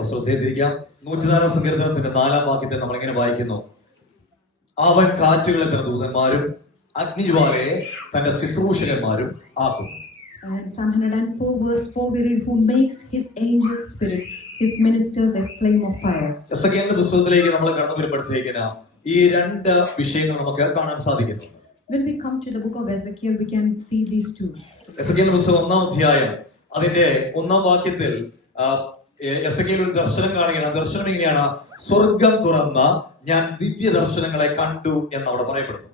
നമ്മുടെ ശ്രദ്ധയിലിരിക്കാം. 104 സങ്കീർത്തനത്തിന്റെ 4-ാം വാക്യത്തെ നമ്മൾ ഇങ്ങനെ വായിക്കുന്നു: അവൻ കാറ്റുകളെ തന്റെ ദൂതന്മാരും അഗ്നിജ്വാലയെ തന്റെ ശുശ്രൂഷകന്മാരും ആക്കുന്നു. Psalm 104 verse 4 we read, who makes his angels spirits, his ministers a flame of fire. എസെക്കിയേലിന്റെ പുസ്തകത്തിലേക്ക് നമ്മൾ കടന്നു വരുമ്പോഴത്തേക്കിന് ഈ രണ്ട് വിഷയങ്ങൾ നമുക്ക് കാണാൻ സാധിക്കുന്നു. When we come to the book of Ezekiel, we can see these two. എസെക്കിയേലിന്റെ പുസ്തകം 1-ാം അധ്യായം അതിന്റെ 1-ാം വാക്യത്തിൽ എസെക്കിയേൽ ഒരു ദർശനം കാണുകയാണ്. ആ ദർശനം ഇങ്ങനെയാണ്: സ്വർഗം തുറന്ന ഞാൻ ദിവ്യ ദർശനങ്ങളെ കണ്ടു എന്ന് അവിടെ പറയപ്പെടുന്നു.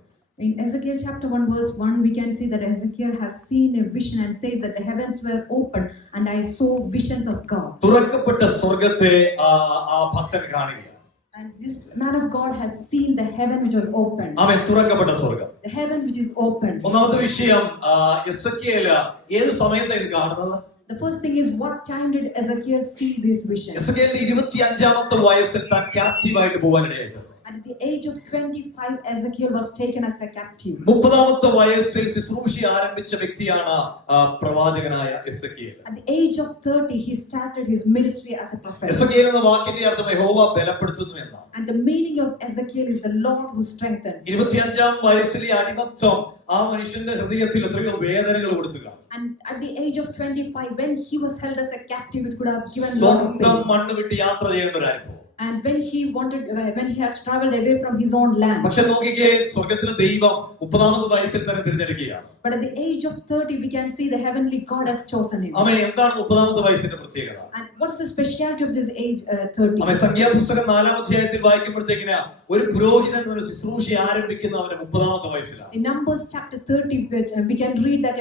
In Ezekiel chapter 1 verse 1 we can see that Ezekiel has seen a vision and says that the heavens were open and I saw visions of God. തുറക്കപ്പെട്ട സ്വർഗ്ഗത്തെ ആ ഭക്തൻ കാണുകയാണ്. And this man of God has seen the heaven which was open. Amen. തുറക്കപ്പെട്ട സ്വർഗ്ഗം, the heaven which is open. ഒന്നാമത്തെ വിഷയം, Ezekiel ഏത് സമയത്താണ് ഇത് കാണുന്നത്? The first thing is, what time did Ezekiel see this vision? എസെക്കിയേലിന്റെ 25-ാമത്തെ വയസ്സിൽ താൻ ക്യാപ്റ്റീവ് ആയിട്ട് പോകാൻ ഇടയായി. At the age of 25 Ezekiel was taken as a captive. 30-ാമത്തെ വയസ്സിൽ ശുശ്രൂഷ ആരംഭിച്ച വ്യക്തിയാണ് പ്രവാചകനായ Ezekiel. At the age of 30 he started his ministry as a prophet. Ezekiel എന്ന വാക്കിന്റെ അർത്ഥം യഹോവ ബലപ്പെടുത്തുന്നു എന്നാണ്. And the meaning of Ezekiel is the Lord who strengthens. 25-ാം വയസ്സിലെ അടിമത്വം ആ മനുഷ്യന്റെ ഹൃദയത്തിൽ എത്രയോ വേദനകൾ കൊടുത്തുക. And at the age of 25 when he was held as a captive, it could have given സ്വന്തം മണ്ണ് വിട്ട് യാത്ര ചെയ്യേണ്ട ഒരു അനുഭവം. And when he has traveled away from his own land. പക്ഷേ നോക്കിക്കേ, സ്വർഗ്ഗത്തിലെ ദൈവം 30-ാമത്തെ വയസ്സിൽ തന്നെ തിരഞ്ഞെടുക്കുകയാണ്. But at the age of 30 we can see the heavenly God has chosen him. ആമേൻ. എന്താണ് 30-ാമത്തെ വയസ്സിന്റെ പ്രത്യേകത? And what's the speciality of this age 30? ആമേൻ. സംഖ്യാപുസ്തകം 4-ാം അധ്യായത്തിൽ വായിക്കുമ്പോഴത്തേക്കിന് ഒരു പുരോഹിതൻ ഒരു ശുശ്രൂഷ ആരംഭിക്കുന്ന അവന്റെ 30-ാമത്തെ വയസ്സിലാണ്. In Numbers chapter 30 we can read that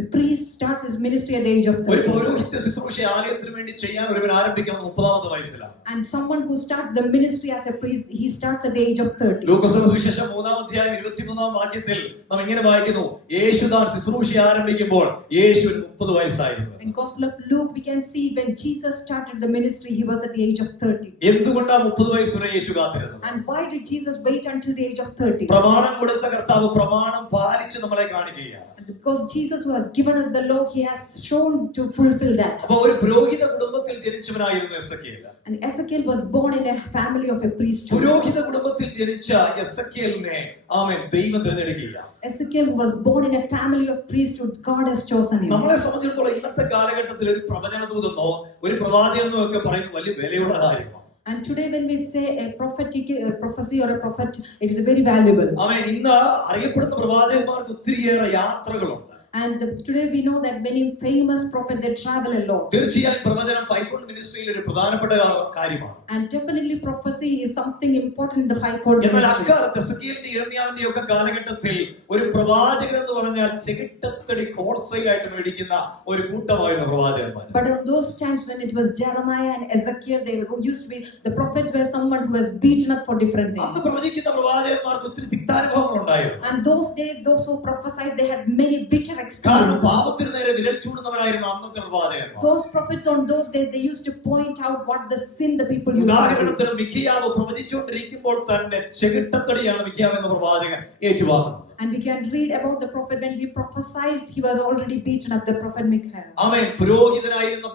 a priest starts his ministry at the age of 30. ഒരു പൗരോഹിത്യ ശുശ്രൂഷ ആലയത്തിന് വേണ്ടി ചെയ്യാൻ ഒരുവൻ ആരംഭിക്കുന്നത് 30-ാമത്തെ വയസ്സിലാണ്. And someone who starts the ministry as a priest, he starts at the age of 30. ലൂക്കോസിന്റെ സുവിശേഷം 3-ാം അധ്യായം 23-ാം വാക്യത്തിൽ നാം ഇങ്ങനെ വായിക്കുന്നു: യേശു താൻ ശുശ്രൂഷ ആരംഭിക്കുമ്പോൾ യേശുവിന് 30 വയസ്സായിരുന്നു. In Gospel of Luke we can see when Jesus started the ministry he was at the age of 30. എന്തുകൊണ്ടാണ് 30 വയസ്സ് വരെ യേശു കാത്തിരുന്നത്? And why did Jesus wait until the age of 30? പ്രമാണം കൊടുത്ത കർത്താവ് പ്രമാണം പാലിച്ച് നമ്മളെ കാണിക്കുകയാണ്. Because Jesus who has given us the law, he has shown to fulfill that. അപ്പോൾ ഒരു പുരോഹിത കുടുംബത്തിൽ ജനിച്ചവനായിരുന്നു Ezekiel. And Ezekiel was born in a family of a priest. പുരോഹിത കുടുംബത്തിൽ ജനിച്ച എസെക്കിയേലിനെ ആമേൻ ദൈവം തിരഞ്ഞെടുക്കുകയാണ്. Ezekiel was born in a family of priesthood. God has chosen him. നമ്മളെ സംബന്ധിച്ചിടത്തോളം ഇന്നത്തെ കാലഘട്ടത്തിൽ ഒരു പ്രവചനദൂതെന്നോ ഒരു പ്രവാചകനോ ഒക്കെ പറയുന്നത് വലിയ വിലയുള്ള കാര്യമാണ്. And today when we say a prophecy or a prophet, it is very valuable. ആമേൻ. ഇന്ന് അറിയപ്പെടുന്ന പ്രവാചകന്മാർക്ക് ഒത്തിരിയേറെ യാത്രകളുണ്ട്. And today we know that many famous prophets, they travel a lot. തീർച്ചയായും പ്രവചനം ഫൈവ്ഫോൾഡ് മിനിസ്ട്രിയിൽ ഒരു പ്രധാനപ്പെട്ട കാര്യമാണ്. And definitely prophecy is something important in the fivefold എന്നാൽ ministry. അക്കാലത്ത് എസെക്കിയേലിന്റെ യിരെമ്യാവിന്റെ ഒക്കെ കാലഘട്ടത്തിൽ ഒരു പ്രവാചകൻ എന്ന് പറഞ്ഞാൽ ചെകിട്ടത്തടി ഹോൾസെയിൽ ആയിട്ട് മേടിക്കുന്ന ഒരു കൂട്ടമായിരുന്നു പ്രവാചകന്മാർ. But in those times when it was Jeremiah and Ezekiel, they used to be, the prophets were someone who was beaten up for different things. അന്ന് പ്രവചിക്കുന്ന പ്രവാചകന്മാർക്ക് ഒത്തിരി തിക്താനുഭവങ്ങൾ ഉണ്ടായിരുന്നു. And those days those who prophesied, they had many bitter കാരണം experiences. പാപത്തിന് നേരെ വിരൽ ചൂടുന്നവരായിരുന്നു അന്നത്തെ പ്രവാചകന്മാർ. Those prophets on those days, they used to point out what the sin the people used to do. ഉദാഹരണത്തിന് മിഖയാവ് പ്രവചിച്ചുകൊണ്ടിരിക്കുമ്പോൾ തന്നെ ചെകിട്ടത്തടിയാണ് മിഖയാവ് എന്ന പ്രവാചകൻ ഏറ്റുവാങ്ങുന്നത്. And we can read about the prophet when he prophesied, he was already beaten up, the prophet Micaiah. ആമേൻ. പുരോഹിതനായിരുന്ന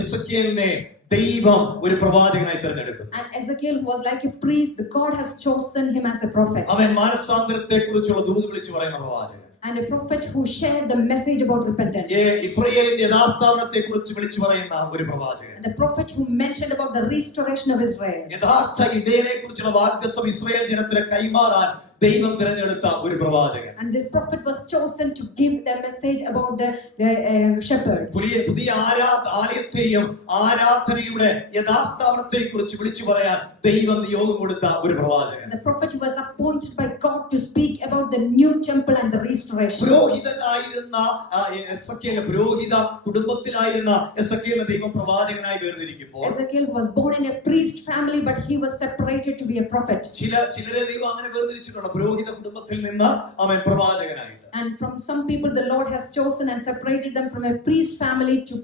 എസെക്കിയേലിനെ ദൈവം ഒരു പ്രവാചകനായി തിരഞ്ഞെടുക്കുന്നു. And Ezekiel was like a priest. God has chosen him as a prophet. അവൻ മാനസാന്തരത്തെക്കുറിച്ചുള്ള ദൂത് വിളിച്ചു പറയുന്ന പ്രവാചകൻ. And a prophet who shared the message about repentance. ഇസ്രായേലിന്റെ യഥാസ്ഥാപനത്തെക്കുറിച്ച് വിളിച്ചു പറയുന്ന ഒരു പ്രവാചകൻ. And a prophet who mentioned about the restoration of Israel. യഥാർത്ഥ ഇടയനെക്കുറിച്ചുള്ള വാഗ്ദത്തം ഇസ്രായേൽ ജനത്തിന് കൈമാറാൻ ദൈവം തിരഞ്ഞെടുത്ത ഒരു പ്രവാചകൻ. And this prophet was chosen to give the message about the shepherd. പുതിയ ആലയത്തെയും ആരാധനയുടെ യഥാസ്ഥാപനത്തെക്കുറിച്ച് വിളിച്ചു പറയാൻ ദൈവം നിയോഗം കൊടുത്ത ഒരു പ്രവാചകൻ. The prophet who was appointed by God to speak about the new temple and the restoration. പുരോഹിതനായിരുന്ന എസെക്കിയേൽ, പുരോഹിത കുടുംബത്തിലായിരുന്ന എസെക്കിയേലിനെ ദൈവം പ്രവാചകനായി വേർതിരിക്കുമ്പോൾ Ezekiel was born in a priest family, but he was separated to be a prophet. ചിലരെ ദൈവം അങ്ങനെ വേർതിരിച്ചിട്ടുണ്ട്, പുരോഹിത കുടുംബത്തിൽ നിന്ന് അവൻ പ്രവാചകനായിട്ട്. And from some people, the Lord has chosen and separated them from a priest family to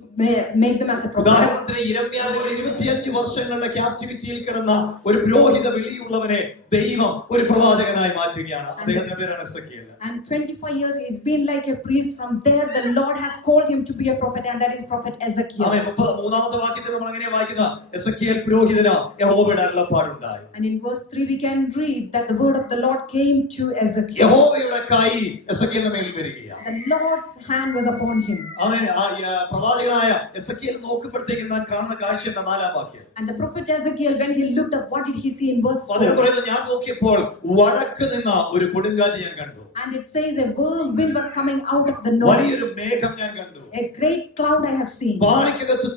make them as a prophet. ഉദാഹരണത്തിന് യിരെമ്യാവ് 25 വർഷങ്ങളുടെ ക്യാപ്റ്റിവിറ്റിയിൽ കിടന്ന ഒരു പുരോഹിത വിളിയുള്ളവനെ ദൈവം ഒരു പ്രവാചകനായി മാറ്റുകയാണ്. അദ്ദേഹത്തിന്റെ പേരാണ് Ezekiel. And 25 years he's been like a priest. From there the Lord has called him to be a prophet, and that is prophet Ezekiel. ആമേൻ. 33ാമത്തെ വാക്യത്തിൽ നമ്മൾ അങ്ങനെ വായിക്കുന്ന എസെക്കിയേൽ പുരോഹിതന് യഹോവയുടെ അരുളപ്പാടുണ്ടായി. And in verse 3 we can read that the word of the Lord came to Ezekiel. യഹോവയുടെ കൈ എസെക്കിയേലിന്റെ മേൽ വരികയാണ്. The Lord's hand was upon him. ആമേൻ. പ്രവാചകനായ എസെക്കിയേൽ നോക്കുമ്പോഴത്തേക്ക് താൻ കാണുന്ന കാഴ്ച എന്താ? 4ാം വാക്യം. And the prophet Ezekiel, when he looked up, what did he see in verse 4? അതിൽ പറയുന്നത്, ഞാൻ നോക്കിയപ്പോൾ വടക്ക് നിന്ന് ഒരു കൊടുങ്കാറ്റ് ഞാൻ കണ്ടു. And it says a whirlwind was coming out of the north. വലിയൊരു മേഘം ഞാൻ കണ്ടു. A great cloud I have seen. വാളിക്കകത്ത്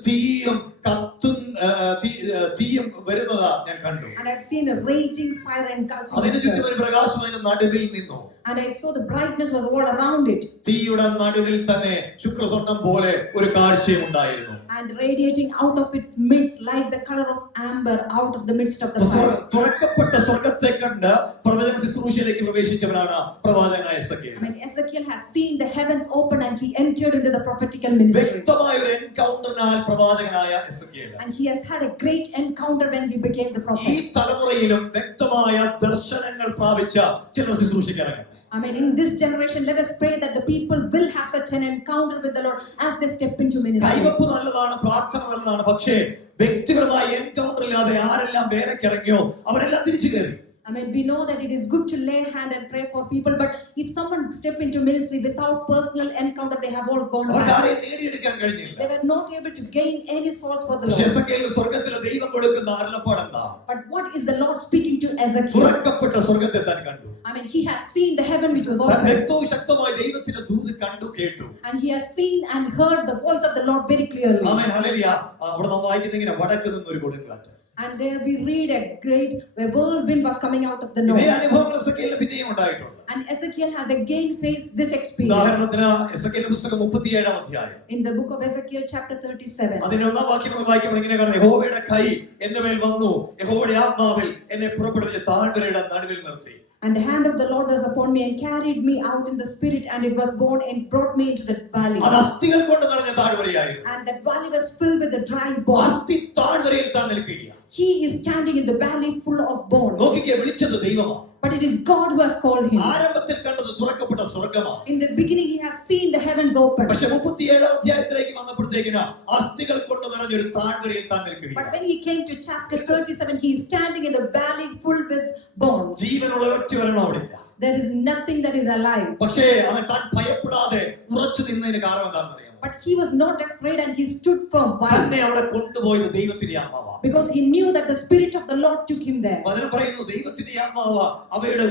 തീയും വരുന്നതാ ഞാൻ കണ്ടു. And I have seen a raging fire engulfing അതിന് the ചുറ്റും earth. ഒരു പ്രകാശം അതിന്റെ നടുവിൽ നിന്നു. And I saw the brightness was all around it. തീയുടെ നടുവിൽ തന്നെ ശുക്ലസ്വർണം പോലെ ഒരു കാഴ്ചയും ഉണ്ടായിരുന്നു. And radiating out of its midst like the color of amber out of the midst of the fire. തുറക്കപ്പെട്ട സ്വർഗ്ഗത്തെ കണ്ട് പ്രവചന ശുശ്രൂഷയിലേക്ക് പ്രവേശിച്ചവനാണ് പ്രവാചകനായ Ezekiel. I mean, Ezekiel has seen the heavens open and he entered into the prophetical ministry. വ്യക്തമായ ഒരു എൻകൗണ്ടറിനാൽ പ്രവാചകനായ Ezekiel. And he has had a great encounter when he became the ഈ prophet. തലമുറയിലും വ്യക്തമായ ദർശനങ്ങൾ പ്രാപിച്ച ചിലർ ശുശ്രൂഷിക്കാനാണ്. I mean, in this generation, let us pray that the people will have such an encounter with the Lord as they step into ministry. കൈവപ്പ് നല്ലതാണ്, പ്രാർത്ഥന നല്ലതാണ്. പക്ഷേ വ്യക്തിപരമായ എൻകൗണ്ടർ ഇല്ലാതെ ആരെല്ലാം വേലക്കിറങ്ങിയോ അവരെല്ലാം തിരിച്ചു കയറി. I mean, we know that it is good to lay hand and pray for people, but if someone step into ministry without personal encounter, they have all gone back. നേടിയെടുക്കാൻ കഴിഞ്ഞില്ല. They were not able to gain any souls for the പക്ഷേ Lord. Ezekiel സ്വർഗ്ഗത്തിലെ ദൈവം കൊടുക്കുന്ന അരുളപ്പാട് എന്താ? But what is the Lord speaking to Ezekiel? തുറക്കപ്പെട്ട സ്വർഗ്ഗത്തെ താൻ കണ്ടു. I mean, he has seen the heaven which was open. വ്യക്തവും ശക്തമായ ദൈവത്തിന്റെ ദൂത് കണ്ടു കേട്ടു. And he has seen and heard the voice of the Lord very clearly. Amen. Hallelujah. അവിടെ നാം വായിക്കുന്നത് ഇങ്ങനെ, വടക്ക് നിന്ന് ഒരു കൊടുങ്കാറ്റ്. And there we read a whirlwind was coming out of the ഇതേ north. അനുഭവങ്ങൾ എസെക്കിയേലിന് പിന്നെയും ഉണ്ടായിട്ടുണ്ട്. And Ezekiel has again faced this experience. ഉദാഹരണത്തിന് എസെക്കിയേലിന്റെ പുസ്തകം 37-ാം അധ്യായം. In the book of Ezekiel chapter 37. അതിന്റെ 1-ാം വാക്യം നമ്മൾ വായിക്കുമ്പോൾ ഇങ്ങനെ കാണുന്നു, യഹോവയുടെ കൈ എന്റെ മേൽ വന്നു, യഹോവയുടെ ആത്മാവിൽ എന്നെ പുറപ്പെടുവിച്ച് താഴ്വരയുടെ നടുവിൽ നിർത്തി. And the hand of the Lord was upon me and carried me out in the spirit, and it was borne and brought me into the valley. അത് അസ്ഥികൾ കൊണ്ട് നിറഞ്ഞ താഴ്വരയായിരുന്നു. And that valley was filled with the dry bones. അസ്ഥി താഴ്വരയിൽ താൻ നിൽക്കുകയാണ്. He is standing in the valley full of bones. നോക്കിക്കേ, വിളിച്ചത് ദൈവമാണ്. But it is God who has called him. ആരംഭത്തിൽ കണ്ടത് തുറക്കപ്പെട്ട സ്വർഗ്ഗമാണ്. In the beginning he has seen the heavens open. പക്ഷേ 37-ാം അധ്യായത്തിലേക്ക് വന്നപ്പോഴത്തേക്കിന് അസ്ഥികൾ കൊണ്ട് നിറഞ്ഞ ഒരു താഴ്വരയിൽ താൻ നിൽക്കുകയാണ്. But when he came to chapter 37, he is standing in the valley full with bones. ജീവനുള്ള ഒറ്റ ഒരെണ്ണം അവിടെ ഇല്ല. There is nothing that is alive. പക്ഷേ അവൻ താൻ ഭയപ്പെടാതെ ഉറച്ചു നിന്നതിന് കാരണം എന്താണെന്ന് അറിയാമോ? But he was not afraid and he stood firm. Why? തന്നെ അവിടെ കൊണ്ടുപോയത് ദൈവത്തിന്റെ ആത്മാവാണ്. Because he knew that the Spirit of the Lord took him there. വചനം പറയുന്നു, ദൈവത്തിന്റെ ആത്മാവ് അവയുടെ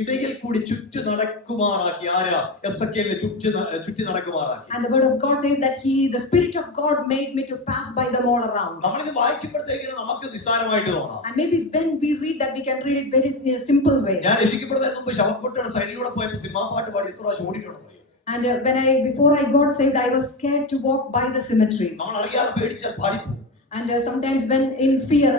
ഇടയിൽ കൂടി ചുറ്റി നടക്കുമാറാക്കി. ആരാ? എസെക്കിയേലിനെ ചുറ്റി നടക്കുമാറാക്കി. And the word of God says that the Spirit of God made me to pass by them all around. നമ്മളിത് വായിക്കുമ്പോഴത്തേക്കിനും നമുക്ക് നിസ്സാരമായിട്ട് തോന്നാം. And maybe when we read that, we can read it very in a simple way. ഞാൻ രക്ഷിക്കപ്പെടുന്നതിന് മുമ്പ് ശവക്കൊട്ടയുടെ സൈഡിലൂടെ പോയപ്പോൾ cinema പാട്ട് പാടി ഇത്ര പ്രാവശ്യം ഓടിക്കണം. And before I got saved, I was scared to walk by the cemetery. നമ്മൾ അറിയാതെ പേടിച്ചാൽ പാടിപ്പോകും. And sometimes when in fear,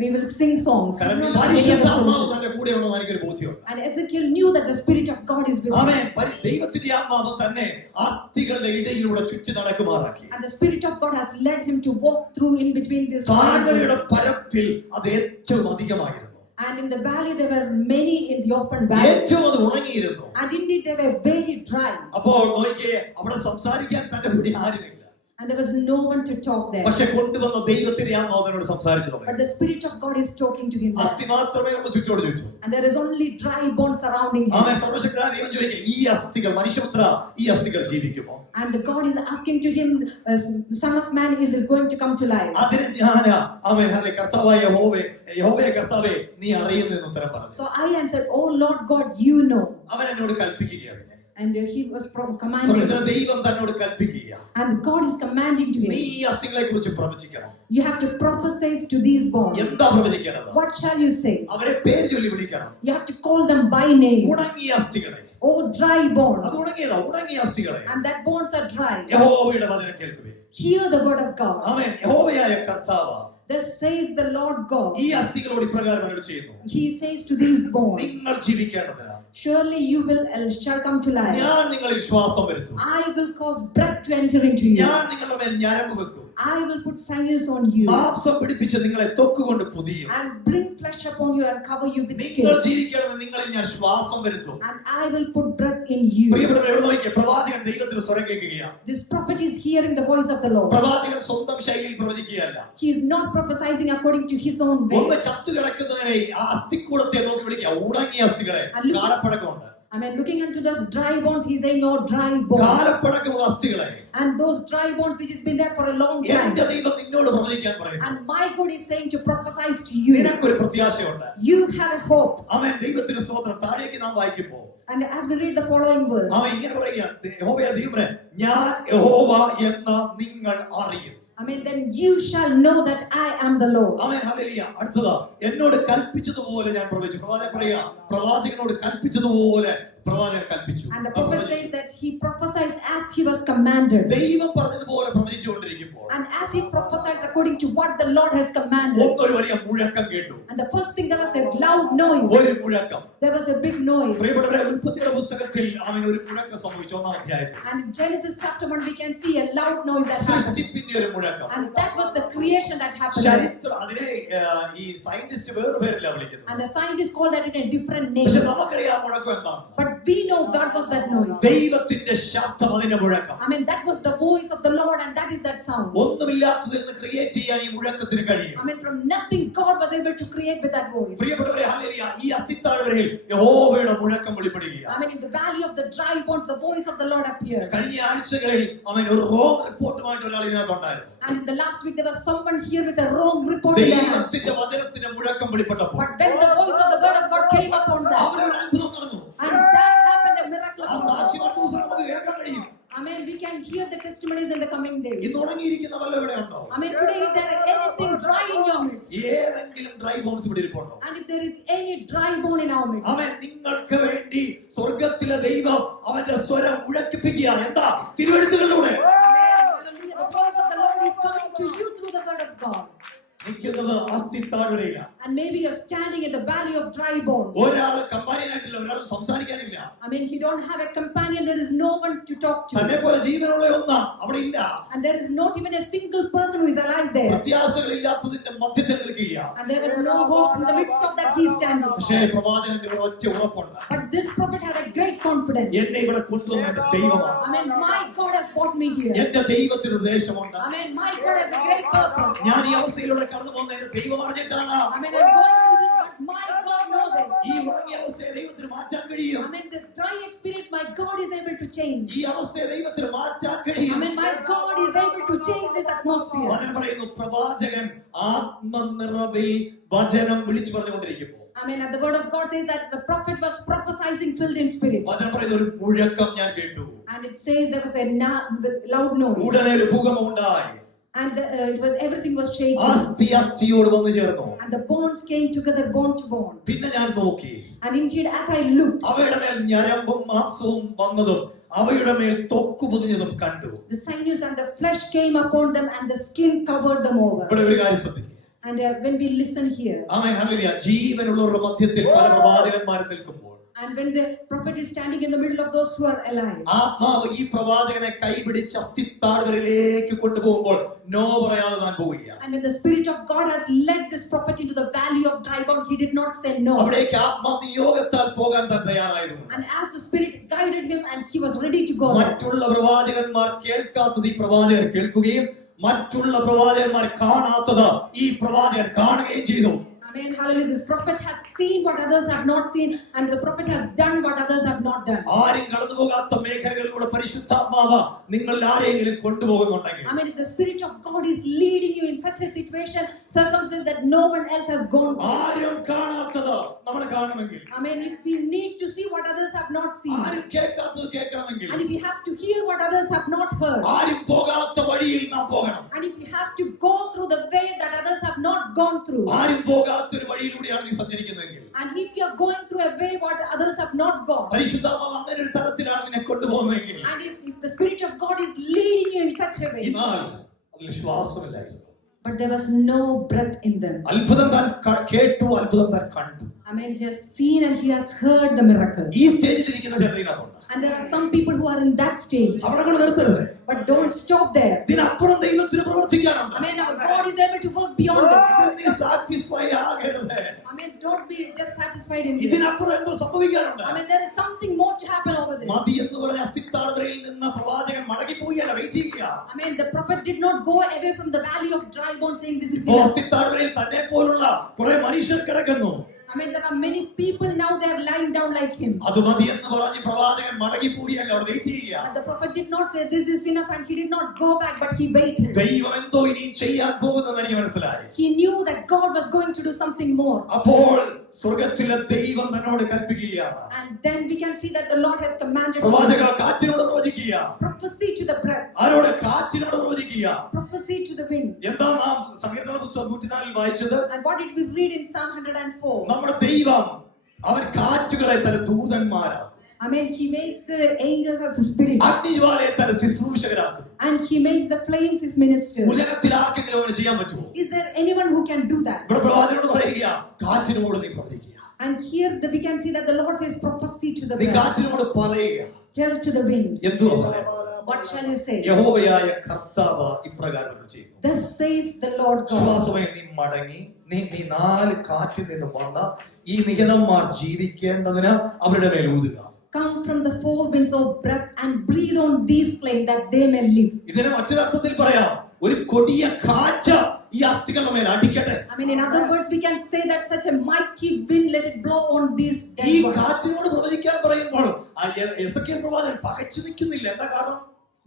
we will sing songs. കാരണം പരിശുദ്ധാത്മാവ് തന്റെ കൂടെ ഉണ്ടെന്ന് എനിക്കൊരു ബോധ്യമുണ്ട്. And Ezekiel knew that the Spirit of God is with him. ആമേൻ. ദൈവത്തിന്റെ ആത്മാവ് തന്നെ അസ്ഥികളുടെ ഇടയിലൂടെ ചുറ്റി നടക്കുമാറാക്കി. And the Spirit of God has led him to walk through in between these. താഴ്വരയുടെ പരപ്പിൽ അത് ഏറ്റവും അധികമായിരുന്നു. And in the valley there were many in the open valley. ഏറ്റവും അത് ഉണങ്ങിയിരുന്നു. And indeed they were very dry. അപ്പോൾ നോക്കിയേ, അവിടെ സംസാരിക്കാൻ തന്റെ കൂടെ ആരുമില്ല. And there was no one to talk there. പക്ഷെ കൊണ്ടുവന്ന ദൈവത്തിന്റെ ആത്മാവ് അവനോട് സംസാരിച്ചു തുടങ്ങി. But the Spirit of God is talking to him. അസ്ഥി മാത്രമേ ഉള്ളൂ ചുറ്റോട് ചുറ്റും. And there is only dry bones surrounding him. ആമേൻ. സർവശക്തനായ ദൈവം ചോദിക്കുക, ഈ അസ്ഥികൾ, മനുഷ്യപുത്ര, ഈ അസ്ഥികൾ ജീവിക്കുമോ? And God is asking to him, Son of Man, is going to come to life? അതിന് ഞാൻ ആമേൻ ഹല്ലേലൂയ കർത്താവായ യഹോവയെ കർത്താവേ നീ അറിയുന്നു എന്ന് ഉത്തരം പറഞ്ഞു. So I answered, Oh Lord God, you know. അവൻ എന്നോട് കൽപ്പിക്കുകയാണ്. And he was commanding. ദൈവം തന്നോട് കൽപ്പിക്കുക. And God is commanding to him. നീ ഈ അസ്ഥികളെ കുറിച്ച് പ്രവചിക്കണം. You have to prophesy to these bones. എന്താ പ്രവചിക്കേണ്ടത്? What shall you say? അവരെ പേര് ചൊല്ലി വിളിക്കണം. You have to call them by name. ഉണങ്ങിയ അസ്ഥികളെ. Oh dry bones. അത് ഉണങ്ങിയതാ, ഉണങ്ങിയ അസ്ഥികളെ. And that bones are dry. യഹോവയുടെ വചനം കേൾക്കുവേ. Hear the word of God. ആമേൻ. യഹോവയായ കർത്താവ് Thus says the Lord God. ഈ അസ്ഥികളോട് ഇപ്രകാരം അരുളി ചെയ്യുന്നു. He says to these bones. നിങ്ങൾ ജീവിക്കേണ്ടതിന് Surely you shall come to life. ഞാൻ നിങ്ങളിൽ ശ്വാസം വരുത്തും. I will cause breath to enter into you. ഞാൻ നിങ്ങളുടെ മേൽ ഞരമ്പ് വെക്കും. I will put sinews on you. മാംസം പിടിപ്പിച്ച് നിങ്ങളെ ത്വക്കുകൊണ്ട് പൊതിയും. And bring flesh upon you and cover you with നിങ്ങൾ skin. ജീവിക്കണമെന്ന് നിങ്ങളിൽ ഞാൻ ശ്വാസം വരുത്തും. And I will put breath in you. പ്രിയപ്പെട്ടവരെ, എവിടെ നോക്കിയേ, പ്രവാചകൻ ദൈവത്തിന്റെ സ്വരം കേൾക്കുകയാണ്. This prophet is hearing the voice of the Lord. പ്രവാചകൻ സ്വന്തം ശൈലിയിൽ പ്രവചിക്കുകയല്ല. He is not prophesying according to his own way. ഒന്ന് ചത്തു കിടക്കുന്നതിനെ ആ അസ്ഥിക്കൂടത്തെ നോക്കി വിളിക്കുക, ഉണങ്ങിയ അസ്ഥികളെ. കാലപ്പഴക്കമുണ്ട്. I mean, looking into those dry bones, he's saying, "Oh, dry bones." കാലപ്പഴക്കമുള്ള അസ്ഥികളെ. And those dry bones which has been there for a long time. എന്റെ ദൈവം നിന്നോട് പ്രവചിക്കാൻ പറയുന്നു. And my God is saying to prophesy to you. നിനക്കൊരു പ്രത്യാശയുണ്ട്. You have a hope. ആമേൻ. ദൈവത്തിന്റെ സ്തോത്രം. താഴേക്ക് നാം വായിക്കുമ്പോൾ And as we read the following verse, അവൻ ഇങ്ങനെ പറയുക, യഹോവയായ ദൈവമേ, ഞാൻ യഹോവ എന്ന് നിങ്ങൾ അറിയും. I mean, then you shall know that I am the Lord. Amen. Hallelujah. അടുത്തത്, എന്നോട് കൽപ്പിച്ചതുപോലെ ഞാൻ പ്രവചിച്ചു. പ്രവാചകൻ പറയുക, പ്രവാചകനോട് കൽപ്പിച്ചതുപോലെ പ്രവാചകൻ കൽപ്പിച്ചു. And the prophet says that he prophesied as he was commanded. ദൈവം പറഞ്ഞതുപോലെ പ്രവചിച്ചുകൊണ്ടിരിക്കുമ്പോൾ And as he prophesied according to what the Lord has commanded. ഒരു വലിയ മുഴക്കം കേട്ടു. And the first thing, there was a loud noise. ഒരു മുഴക്കം. There was a big noise. പ്രിയപ്പെട്ടവരെ, ഉൽപ്പത്തിയുടെ പുസ്തകത്തിൽ അവൻ ഒരു മുഴക്കം സംഭവിച്ചു. 1-ാം അധ്യായത്തിൽ. And in Genesis chapter 1 we can see a loud noise that happened. സൃഷ്ടിപ്പിന്റെ ഒരു മുഴക്കം. And that was the creation that happened. ചരിത്രം, അതിനെ ഈ സയന്റിസ്റ്റ് വേറെ പേരില്ല വിളിക്കുന്നത്. And the scientists call that in a different name. പക്ഷെ നമുക്കറിയാം മുഴക്കം എന്താണ്. But we know what was that noise. ദൈവത്തിന്റെ ശബ്ദം, അതിന്റെ മുഴക്കം. I mean, that was the voice of the Lord, and that is that sound. ഒന്നുമില്ലാത്തതിൽ നിന്ന് ക്രിയേറ്റ് ചെയ്യാൻ ഈ മുഴക്കത്തിന് കഴിയും. I mean, from nothing God was able to create with that voice. പ്രിയപ്പെട്ടവരെ, hallelujah. ഈ അസ്ഥിത്താഴ്വരയിൽ യഹോവയുടെ മുഴക്കം വെളിപ്പെടുകയാണ്. I mean, in the valley of the dry bones, the voice of the Lord appeared. കഴിഞ്ഞ ആഴ്ചകളിൽ അവൻ ഒരു റോങ് റിപ്പോർട്ടുമായിട്ട് ഒരാൾ ഇതിനകത്തുണ്ടായിരുന്നു. And in the last week, there was someone here with a wrong report in their hand. ദൈവത്തിന്റെ വചനത്തിന്റെ മുഴക്കം വെളിപ്പെട്ടപ്പോൾ But when the voice of the word of God came upon that, അവരൊരു അത്ഭുതം നടന്നു. and that happened, a miracle. ആ സാക്ഷിവാർത്ത പുസ്തകം നമുക്ക് കേൾക്കാൻ കഴിയും. I mean, we can hear the testimonies in the coming days. ഇന്ന് ഉണങ്ങിയിരിക്കുന്ന വല്ല ഇവിടെ ഉണ്ടോ? I mean, today, is there anything dry in your midst? ഏതെങ്കിലും ഡ്രൈ ബോൺസ് ഇവിടെ ഇരിപ്പുണ്ടോ? And if there is any dry bone in our midst, അവൻ നിങ്ങൾക്ക് വേണ്ടി സ്വർഗത്തിലെ ദൈവം അവന്റെ സ്വരം മുഴക്കിപ്പിക്കുക. എന്താ? തിരുവെഴുത്തുകളിലൂടെ. hallelujah, the voice of the Lord is coming to you through the word of God. നിൽക്കുന്നത് അസ്ഥിത്താഴ്വരയിലാണ്. And maybe you're standing in the valley of dry bones. ഒരാള് കമ്പാനിയായിട്ടില്ല, ഒരാളും സംസാരിക്കാനില്ല. I mean, you don't have a companion, there is no one to talk to. തന്നെ പോലെ ജീവനുള്ള ഒന്നാ അവിടെ ഇല്ല. And there is not even a single person who is alive there. പ്രത്യാശകളില്ലാത്തതിന്റെ മധ്യത്തിൽ നിൽക്കുകയാണ്. And there was no hope in the midst of that he is standing. പക്ഷേ പ്രവാചകന്റെ ഒരു ഒറ്റ ഉറപ്പുണ്ട്. But this prophet had a great confidence. എന്നെ ഇവിടെ കൊണ്ടുവന്ന എന്റെ ദൈവമാണ്. I mean, my God has brought me here. എന്റെ ദൈവത്തിന് ഉദ്ദേശമുണ്ട്. I mean, my God has a great purpose. ഞാൻ ഈ അവസ്ഥയിലൂടെ കടന്നു പോകുന്ന എന്റെ ദൈവം അറിഞ്ഞിട്ടാണ്. I mean, I'm going through this, but my God knows this. ഈ ഉണങ്ങിയ അവസ്ഥയെ ദൈവത്തിന് മാറ്റാൻ കഴിയും. I mean, this dry experience, my God is able to change. ഈ അവസ്ഥയെ ദൈവത്തിന് മാറ്റാൻ I കഴിയും. mean, my God is able to change this atmosphere. വചനം പറയുന്നു, പ്രവാചകൻ ആത്മനിറവിൽ വചനം വിളിച്ചു പറഞ്ഞുകൊണ്ടിരിക്കുമ്പോൾ. I mean, and the word of God says that the prophet was prophesying filled in spirit. വചനം പറയുന്ന ഒരു മുഴക്കം ഞാൻ കേട്ടു. And it says there was a loud noise. ഉടനെ ഒരു ഭൂകമ്പം ഉണ്ടായി. And everything was shaking. അസ്ഥിയോട് വന്നു ചേർന്നു. And the bones came together, bone to bone. പിന്നെ ഞാൻ നോക്കി. And indeed, as I looked, അവയുടെ മേൽ ഞരമ്പും മാംസവും വന്നതും അവയുടെ മേൽ ത്വക്ക് പൊതിഞ്ഞതും കണ്ടു. the sinews and the flesh came upon them, and the skin covered them over. ഇവിടെ ഒരു കാര്യം ശ്രദ്ധിക്കുക. And when we listen here, ആമേൻ, ഹല്ലേലൂയ. ജീവനുള്ളവരുടെ മധ്യത്തിൽ പല പ്രവാചകന്മാരും നിൽക്കുമ്പോൾ, and when the prophet is standing in the middle of those who are alive, ആത്മാവ് ഈ പ്രവാചകനെ കൈപിടിച്ച് അസ്ഥിത്താഴ്വരയിലേക്ക് കൊണ്ടുപോകുമ്പോൾ നോ പറയാതെ താൻ പോവുകയാണ്. and when the spirit of God has led this prophet into the valley of dry bones, he did not say no. അവിടേക്ക് ആത്മനിയോഗത്താൽ പോകാൻ താൻ തയ്യാറായിരുന്നു. And as the spirit guided him, and he was ready to go. മറ്റുള്ള പ്രവാചകന്മാർ കേൾക്കാത്തത് ഈ പ്രവാചകർ കേൾക്കുകയും മറ്റുള്ള പ്രവാചകന്മാർ കാണാത്തത് ഈ പ്രവാചകൻ കാണുകയും ചെയ്തു. Amen. Hallelujah. This prophet has seen what others have not seen, and the prophet has done what others have not done. ആരും കടന്നുപോകാത്ത മേഖലകളിലൂടെ പരിശുദ്ധാത്മാവ് നിങ്ങൾ ആരെങ്കിലും കൊണ്ടുപോകുന്നുണ്ടെങ്കിൽ, I mean, if the spirit of God is leading you in such a situation, circumstance that no one else has gone through. ആരും കാണാത്തത് നമ്മൾ കാണുമെങ്കിൽ, I mean, if we need to see what others have not seen, ആരും കേൾക്കാത്തത് കേൾക്കണമെങ്കിൽ, and if we have to hear what others have not heard, ആരും പോകാത്ത വഴിയിൽ നാം പോകണം. and if we have to go through the way that others have not gone through, ആരും പോകാത്തൊരു വഴിയിലൂടെയാണ് നീ സഞ്ചരിക്കുന്നതെങ്കിൽ, and if you are going through a way what others have not gone, പരിശുദ്ധാത്മാവ് അങ്ങനെ ഒരു തരത്തിലാണ് നിന്നെ കൊണ്ടുപോകുന്നതെങ്കിൽ, and if the spirit of God is leading you in such a way, എന്നാൽ അതിൽ ശ്വാസമില്ലായിരുന്നു. but there was no breath in them. അത്ഭുതം താൻ കേട്ടു, അത്ഭുതം താൻ കണ്ടു. Amen. He has seen and he has heard the miracle. ഈ സ്റ്റേജിൽ ഇരിക്കുന്ന ചിലരിനകത്തുണ്ട്. And there are some people who are in that stage. അവിടെ കൊണ്ട് നിർത്തരുത്. But don't stop there. ഇതിനപ്പുറം ദൈവത്തിന് പ്രവർത്തിക്കാനുണ്ട്. Amen. Our God is able to work beyond that. ഇതിൽ നീ സാറ്റിസ്ഫൈ ആകരുത്. Amen. Don't be just satisfied in this. ഇതിനപ്പുറം എന്തോ സംഭവിക്കാനുണ്ട്. Amen. There is something more to happen over this. മതി എന്ന് പറഞ്ഞ അസ്ഥിത്താഴത്തിൽ നിന്ന് പ്രവാചകൻ മടങ്ങിപ്പോവുകയല്ല, വെയിറ്റ് ചെയ്യുക. Amen. The prophet did not go away from the valley of dry bones saying this is ഇപ്പോൾ enough. അസ്ഥിത്താഴത്തിൽ തന്നെ പോലുള്ള കുറെ മനുഷ്യർ കിടക്കുന്നു. Amen. There are many people now they are lying down like him. അത് മതി എന്ന് പറഞ്ഞ് പ്രവാചകൻ മടങ്ങിപ്പോവുകയല്ല, അവിടെ വെയിറ്റ് ചെയ്യുക. And the prophet did not say this is enough and he did not go back but he waited. ദൈവം എന്തോ ഇനി ചെയ്യാൻ പോകുന്നതെന്ന് എനിക്ക് മനസ്സിലായി. He knew that God was going to do something more. അപ്പോൾ സ്വർഗ്ഗത്തിലെ ദൈവം തന്നോട് കൽപ്പിക്കുകയാണ്. And then we can see that the Lord has commanded പ്രവാചക കാറ്റിനോട് പ്രവചിക്കുക. prophecy to the breath. ആരോട്? കാറ്റിനോട് പ്രവചിക്കുക. Prophecy to the wind. എന്താ നാം സങ്കീർത്തന പുസ്തകം 104 വായിച്ചത്? And what did we read in Psalm 104? നമ്മുടെ ദൈവം അവൻ കാറ്റുകളെ തന്റെ ദൂതന്മാരാക്കും. Amen. He makes the angels as spirit. അഗ്നിജ്വാലയെ തന്റെ ശുശ്രൂഷകരാക്കും. And he makes the flames his ministers. ഉലകത്തിൽ ആർക്കെങ്കിലും അവന് ചെയ്യാൻ പറ്റുമോ? Is there anyone who can do that? ഇവിടെ പ്രവാചകനോട് പറയുക, കാറ്റിനോട് നീ പ്രവചിക്കുക. And here we can see that the Lord says prophecy to the നീ breath. കാറ്റിനോട് പറയുക. Tell to the wind. എന്തുവാ പറയാ? What shall you say? യഹോവയായ കർത്താവ് ഇപ്രകാരം ചെയ്യുന്നു. Thus says the Lord God. ശ്വാസമേ നീ മടങ്ങി, നീ 4 കാറ്റിൽ നിന്ന് വന്ന ഈ നിഹതന്മാർ ജീവിക്കേണ്ടതിന് അവരുടെ മേൽ ഊതുക. Come from the 4 winds of breath and breathe on these slain that they may live. ഇതിനെ മറ്റൊരർത്ഥത്തിൽ പറയാം, ഒരു കൊടിയ കാറ്റ് ഈ അസ്ഥികളുടെ മേൽ അടിക്കട്ടെ. I mean, in other words, we can say that such a mighty wind let it blow on these ഈ dead bodies. കാറ്റിനോട് പ്രവചിക്കാൻ പറയുമ്പോൾ എസെക്കിയേൽ പ്രവാചകൻ പകച്ചു നിൽക്കുന്നില്ല. എന്താ കാരണം?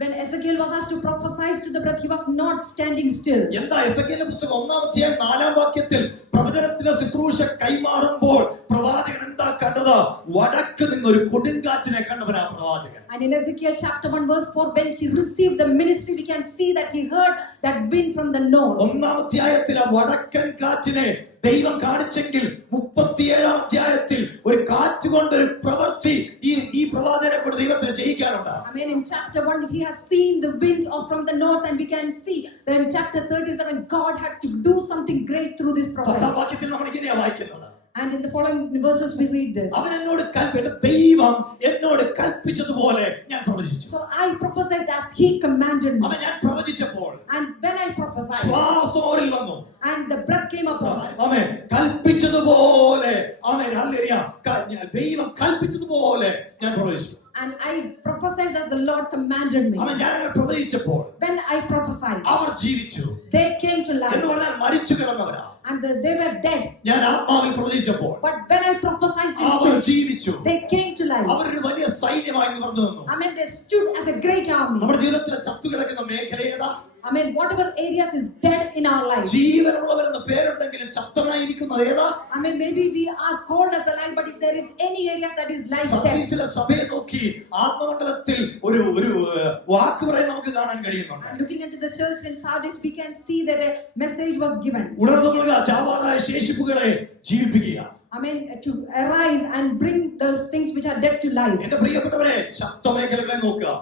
When Ezekiel was asked to prophesy to the breath, he was not standing still. എന്താ? എസെക്കിയേലിന്റെ പുസ്തകം 1-ാം 4-ാം വാക്യത്തിൽ പ്രവചനത്തിന്റെ ശുശ്രൂഷ കൈമാറുമ്പോൾ പ്രവാചകൻ എന്താ കണ്ടത്? വടക്ക് നിന്ന് ഒരു കൊടുങ്കാറ്റിനെ കണ്ടവനാ പ്രവാചകൻ. And in Ezekiel chapter 1 verse 4, when he received the ministry, we can see that he heard that wind from the north. 1-ാം അധ്യായത്തിൽ ആ വടക്കൻ കാറ്റിനെ ദൈവം കാണിച്ചെങ്കിൽ 37-ാം അധ്യായത്തിൽ ഒരു കാറ്റ് കൊണ്ടൊരു പ്രവൃത്തി ഈ പ്രവാചകനെ കൊണ്ട് ദൈവത്തിന് ചെയ്യിക്കാറുണ്ട്. I mean, in chapter 1 he has seen the wind from the north, and we can see that in chapter 37 God had to do something great through this prophet. 10-ാം വാക്യത്തിൽ നമ്മൾ ഇങ്ങനെയാ വായിക്കുന്നത്. And in the following verses we read this. അവൻ എന്നോട് ദൈവം എന്നോട് കൽപ്പിച്ചതുപോലെ ഞാൻ പ്രവചിച്ചു. So I prophesied as he commanded me. അവൻ ഞാൻ പ്രവചിച്ചപ്പോൾ And when I prophesied, ശ്വാസം അവരിൽ വന്നു. and the breath came upon me. അവൻ കൽപ്പിച്ചതുപോലെ, അവൻ ഹല്ലേലൂയ, ദൈവം കൽപ്പിച്ചതുപോലെ ഞാൻ പ്രവചിച്ചു. And I prophesied as the Lord commanded me. അവൻ ഞാൻ അങ്ങനെ പ്രവചിച്ചപ്പോൾ When I prophesied, അവർ ജീവിച്ചു. they came to life. എന്ന് പറഞ്ഞാൽ മരിച്ചു കിടന്നവരാ. And they were dead. ഞാൻ ആത്മാവിൽ പ്രവചിച്ചപ്പോൾ But when I prophesied in our spirit, ജീവിച്ചു. they came to life. അവരൊരു വലിയ സൈന്യമായി നിവർന്നു നിന്നു. I mean, they stood as a great army. നമ്മുടെ ജീവിതത്തിലെ ചത്തുകിടക്കുന്ന മേഖല ഏതാ? I mean, whatever areas is dead in our life. ജീവനുള്ളവരെന്ന് പേരുണ്ടെങ്കിലും ചത്തവനായിരിക്കുന്നത് ഏതാ? I mean, maybe we are called as alive, but if there is any areas that is life dead. സർവീസിലെ സഭയെ നോക്കി ആത്മമണ്ഡലത്തിൽ ഒരു വാക്ക് പറയാൻ നമുക്ക് കാണാൻ കഴിയുന്നുണ്ട്. Looking into the church in Sardis, we can see that a message was given. ഉണർന്നുകൊള്ളുക, ചാവാറായ ശേഷിപ്പുകളെ ജീവിപ്പിക്കുക. I mean, to arise and bring those things which are dead to life. എന്റെ പ്രിയപ്പെട്ടവരെ, ശബ്ദമേഖലകളെ നോക്കുക.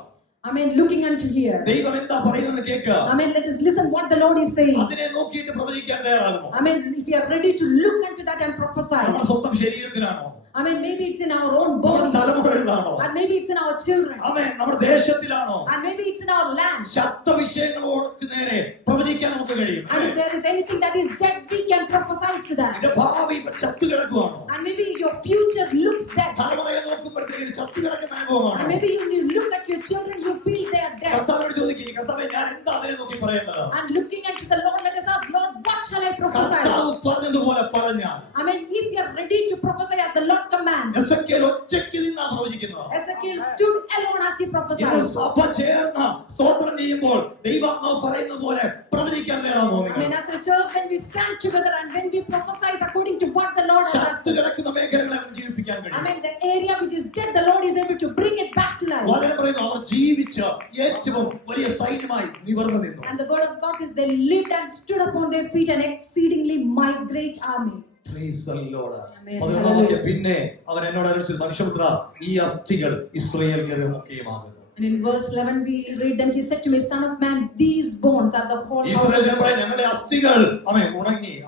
I mean, looking unto here. ദൈവം എന്താ പറയുന്നത് കേൾക്കുക. I mean, let us listen what the Lord is saying. അതിനെ നോക്കിയിട്ട് പ്രവചിക്കാൻ തയ്യാറാകുമോ? I mean, if we are ready to look into that and prophesy. നമ്മുടെ സ്വന്തം ശരീരത്തിലാണോ? I mean, maybe it's in our own നമ്മുടെ body. തലമുറകളിലാണോ? And maybe it's in our children. ആമേൻ, നമ്മുടെ ദേശത്തിലാണോ? And maybe it's in our land. ശബ്ദ വിഷയങ്ങളോട് നേരെ പ്രവചിക്കാൻ നമുക്ക് കഴിയും. And if there is anything that is dead, we can prophesy to that. എന്റെ ഭാവി ചത്തു കിടക്കുവാണോ? And maybe your future looks dead. തലമുറയെ നോക്കുമ്പോഴത്തേക്ക് ചത്തു കിടക്കുന്ന അനുഭവമാണോ? And maybe when you look at your children, you feel they are dead. കർത്താവിനോട് ചോദിക്കുക, കർത്താവേ ഞാൻ എന്താ അതിനെ നോക്കി പറയേണ്ടത്? And looking unto the Lord, let us ask, Lord, what shall I prophesy? കർത്താവ് പറഞ്ഞതുപോലെ പറഞ്ഞാൽ. I mean, if we are ready to prophesy as the Lord commands. Ezekiel ഒറ്റയ്ക്ക് നിന്നാ പ്രവചിക്കുന്നത്. Ezekiel stood alone as he ഇന്ന് prophesied. സഭ ചേർന്ന് സ്തോത്രം ചെയ്യുമ്പോൾ ദൈവാത്മാവ് പറയുന്നത് പോലെ പ്രവചിക്കാൻ തയ്യാറാണോ I mean, നിങ്ങൾ? as a church, when we stand together and when we prophesy according to what the Lord has ചത്തു done. കിടക്കുന്ന മേഖലകളെ അവൻ ജീവിപ്പിക്കാൻ I കഴിയും. mean, the area which is dead, the Lord is able to bring it back to life. വചനം പറയുന്നു, അവർ ജീവിച്ച് ഏറ്റവും വലിയ സൈന്യമായി നിവർന്നു നിന്നു. And the word of God says they lived and stood upon their feet, an exceedingly mighty great army. Praise the Lord. Amen. 11-ാം വാക്യം, പിന്നെ അവൻ എന്നോട് ആരംഭിച്ചത്, മനുഷ്യപുത്ര, ഈ അസ്ഥികൾ Israel ഗൃഹമൊക്കെയുമാകുന്നു. And in verse 11 we read, then he said to me, Son of man, these bones are the whole house Israel of ജനം പറയാം, Israel. ഞങ്ങളുടെ അസ്ഥികൾ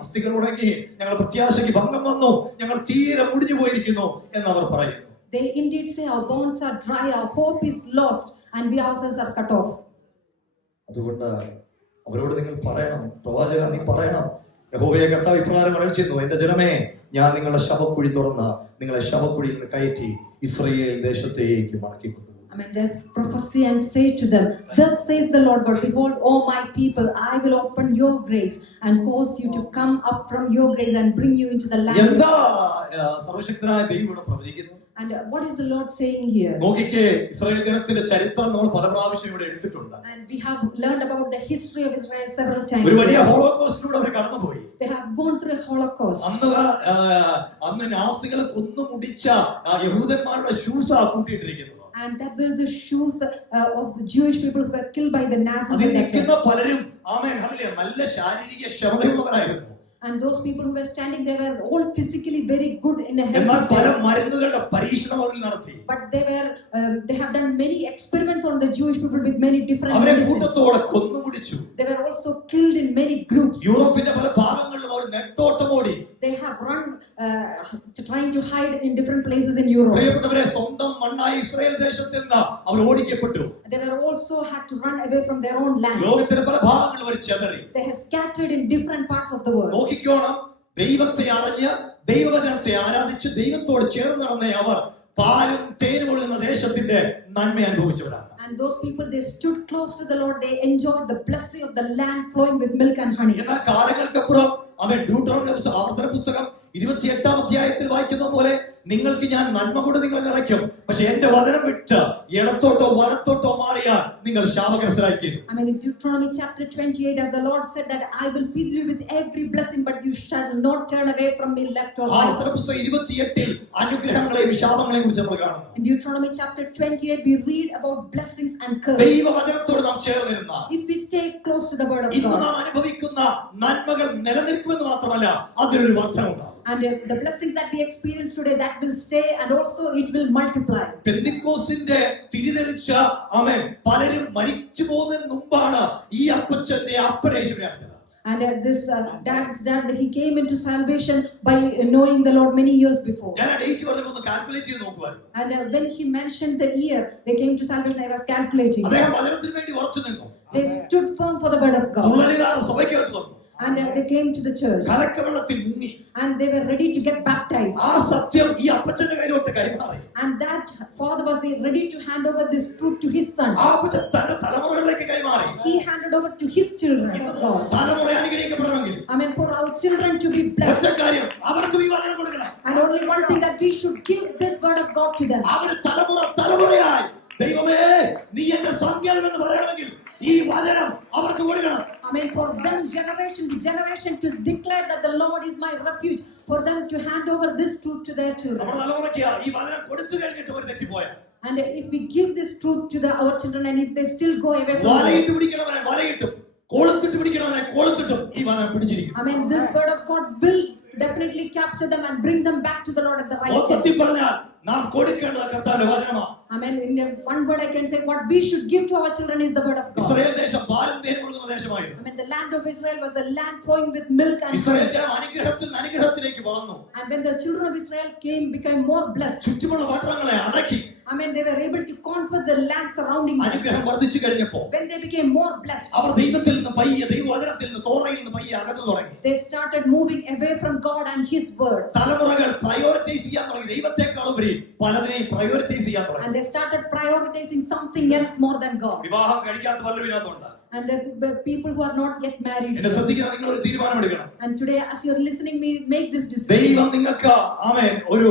അസ്ഥികൾ ഉണങ്ങി, ഞങ്ങളുടെ പ്രത്യാശയ്ക്ക് ഭംഗം വന്നു, ഞങ്ങൾ തീരെ മുടിഞ്ഞു പോയിരിക്കുന്നു എന്ന് അവർ പറയുന്നു. They indeed say, our bones are dry, our hope is lost, and we ourselves are cut off. അതുകൊണ്ട് അവരോട് നിങ്ങൾ പറയണം, പ്രവാചക നീ പറയണം, യഹോവയെ കർത്താവ് ഇപ്രകാരം അരുളി ചെയ്യുന്നു, എന്റെ ജനമേ, ഞാൻ നിങ്ങളുടെ ശവക്കുഴി തുറന്ന് നിങ്ങളെ ശവക്കുഴിയിൽ നിന്ന് കയറ്റി ഇസ്രായേൽ ദേശത്തേക്ക് മടക്കിക്കൊണ്ടു. I mean, they prophesy and say to them, thus says the Lord God, behold, O my people, I will open your graves and cause you to come up from your graves and bring you into the land. എന്താ സർവശക്തനായ ദൈവം ഇവിടെ പ്രവചിക്കുന്നു? And what is the Lord saying here? നോക്കിക്കേ, Israel ജനത്തിന്റെ ചരിത്രം നമ്മൾ പല പ്രാവശ്യം ഇവിടെ എടുത്തിട്ടുണ്ട്. And we have learned about the history of Israel several ഒരു വലിയ times. ഹോളോകോസ്റ്റിലൂടെ അവർ കടന്നുപോയി. They have gone through a Holocaust. അന്ന് നാസികളെ കൊന്നു മുടിച്ച യഹൂദന്മാരുടെ ഷൂസ കൂട്ടിയിട്ടിരിക്കുന്നത്. And that were the shoes of the Jewish people who were killed by the Nazis. അതിൽ at that നിൽക്കുന്ന time. പലരും amen hallelujah നല്ല ശാരീരിക ക്ഷമതയുള്ളവരായിരുന്നു. And those people who were standing, they were all physically very good in a എന്നാൽ healthy പല state. മരുന്നുകളുടെ പരീക്ഷണം അവരിൽ നടത്തി. But they have done many experiments on the Jewish people with many different അവരെ medicines. കൂട്ടത്തോടെ കൊന്നുമുടിച്ചു. They were also killed in many groups. യൂറോപ്പിന്റെ പല ഭാഗങ്ങളിലും അവർ നെട്ടോട്ടമോടി. They have run trying to hide in different places in Europe. പ്രിയപ്പെട്ടവരെ, സ്വന്തം മണ്ണായ Israel ദേശത്തിൽ നിന്ന് അവർ ഓടിക്കപ്പെട്ടു. They were also had to run away from their own land. ലോകത്തിന്റെ പല ഭാഗങ്ങളിൽ അവർ ചെതറി. They have scattered in different parts of the world. നോക്കിക്കോണം, ദൈവത്തെ അറിഞ്ഞ് ദൈവവചനത്തെ ആരാധിച്ച് ദൈവത്തോട് ചേർന്ന് നടന്ന അവർ പാലും തേനും ഒഴുകുന്ന ദേശത്തിന്റെ നന്മ അനുഭവിച്ചവരാണ്. And those people, they stood close to the Lord. They enjoyed the blessing of the land flowing with milk and honey. എന്നാൽ കാലങ്ങൾക്കപ്പുറം അവൻ ഡ്യൂട്ടറോണമി ആവർത്തന പുസ്തകം 28-ാം അധ്യായത്തിൽ വായിക്കുന്ന പോലെ നിങ്ങൾക്ക് ഞാൻ നന്മ കൊണ്ട് നിങ്ങളെ നിറയ്ക്കും, പക്ഷെ എന്റെ വചനം വിട്ട് ഇടത്തോട്ടോ വലത്തോട്ടോ മാറിയാൽ നിങ്ങൾ ശാപഗ്രസ്തരായി തീരും. I mean, in Deuteronomy chapter 28, as the Lord said that I will fill you with every blessing, but you shall not turn away from me left or right. ആവർത്തന പുസ്തകം 28-ൽ അനുഗ്രഹങ്ങളെയും ശാപങ്ങളെയും കുറിച്ച് നമ്മൾ കാണുന്നു. In Deuteronomy chapter 28, we read about blessings and curses. ദൈവവചനത്തോട് നാം ചേർന്നിരുന്ന If we stay close to the word of ഇന്ന് God, നാം അനുഭവിക്കുന്ന നന്മകൾ നിലനിൽക്കുമെന്ന് മാത്രമല്ല, അതിനൊരു വർധന ഉണ്ടാകും. and the blessings that we experience today, that will stay and also it will multiply. പെന്തിക്കോസിന്റെ തിരിതെളിച്ച ആമേൻ പലരും മരിച്ചു പോകുന്നതിന് മുമ്പാണ് ഈ അപ്പച്ചന്റെ അപ്പനേശ്വരനെ അറിഞ്ഞത്. And this dad's dad, he came into salvation by knowing the Lord many years before. ഞാൻ ആ ഡേറ്റ് പറഞ്ഞപ്പോൾ ഒന്ന് കാൽക്കുലേറ്റ് ചെയ്ത് നോക്കുവായിരുന്നു. And when he mentioned the year they came to salvation, I was calculating. അദ്ദേഹം വചനത്തിന് വേണ്ടി ഉറച്ചു നിന്നു. They stood firm for the word of God. തുള്ളലുകാരുടെ സഭയ്ക്കകത്ത് വന്നു. And they came to the church. കലക്കവെള്ളത്തിൽ മുങ്ങി. And they were ready to get baptized. ആ സത്യം ഈ അപ്പച്ചന്റെ കയ്യിലോട്ട് കൈമാറി. And that father was ready to hand over this truth to his son. ആ അപ്പച്ചൻ തന്റെ തലമുറകളിലേക്ക് കൈമാറി. He handed over to his children of God. തലമുറ അനുഗ്രഹിക്കപ്പെടണമെങ്കിൽ, I mean, for our children to be blessed. ഒറ്റ കാര്യം, അവർക്ക് ഈ വചനം കൊടുക്കണം. And only one thing, that we should give this word of God to them. അവർ തലമുറയായി ദൈവമേ നീ എന്റെ സങ്കേതം എന്ന് പറയണമെങ്കിൽ ഈ വചനം അവർക്ക് കൊടുക്കണം. I mean, for them, generation to generation, to declare that the Lord is my refuge, for them to hand over this truth to their children. നമ്മുടെ തലമുറയ്ക്ക് ഈ വചനം കൊടുത്തു കഴിഞ്ഞിട്ട് അവർ തെറ്റിപ്പോയാൽ, And if we give this truth to our children, and if they still go away from വലയിട്ട് it, പിടിക്കണവനെ വലയിട്ടും കൊളുത്തിട്ട് പിടിക്കണവനെ കൊളുത്തിട്ടും ഈ വചനം പിടിച്ചിരിക്കും. I mean, this word of God will definitely capture them and bring them back to the Lord at the right time. മൊത്തത്തിൽ പറഞ്ഞാൽ നാം കൊടുക്കേണ്ടത് കർത്താവിന്റെ വചനമാണ്. I mean, in one word I can say, what we should give to our children is the word of God. Israel ദേശം പാലും തേനും ഒഴുകുന്ന ദേശമായിരുന്നു. I mean, the land of Israel was a land flowing with milk and Israel honey. ജനം അനുഗ്രഹത്തിലേക്ക് വളർന്നു. And when the children of Israel became more blessed. ചുറ്റുമുള്ള പട്ടണങ്ങളെ അടക്കി. I mean, they were able to conquer the land surrounding them. അനുഗ്രഹം വർദ്ധിച്ചു കഴിഞ്ഞപ്പോൾ When they became more blessed, അവർ ദൈവത്തിൽ നിന്ന് പയ്യെ, ദൈവവചനത്തിൽ നിന്ന്, തോറയിൽ നിന്ന് പയ്യെ അകന്നു തുടങ്ങി. they started moving away from God and His words. തലമുറകൾ പ്രയോറിറ്റൈസ് ചെയ്യാൻ തുടങ്ങി. ദൈവത്തെക്കാളുപരി പലതിനെയും പ്രയോറിറ്റൈസ് ചെയ്യാൻ തുടങ്ങി. And they started prioritizing something else more than God. വിവാഹം കഴിക്കാത്ത പലരും ഇതിനകത്തുണ്ട്. And the people who are not yet married. എന്നെ ശ്രദ്ധിക്കുന്ന നിങ്ങൾ ഒരു തീരുമാനം എടുക്കണം. And today, as you are listening me, make this decision. ദൈവം നിങ്ങൾക്ക് ആമേൻ ഒരു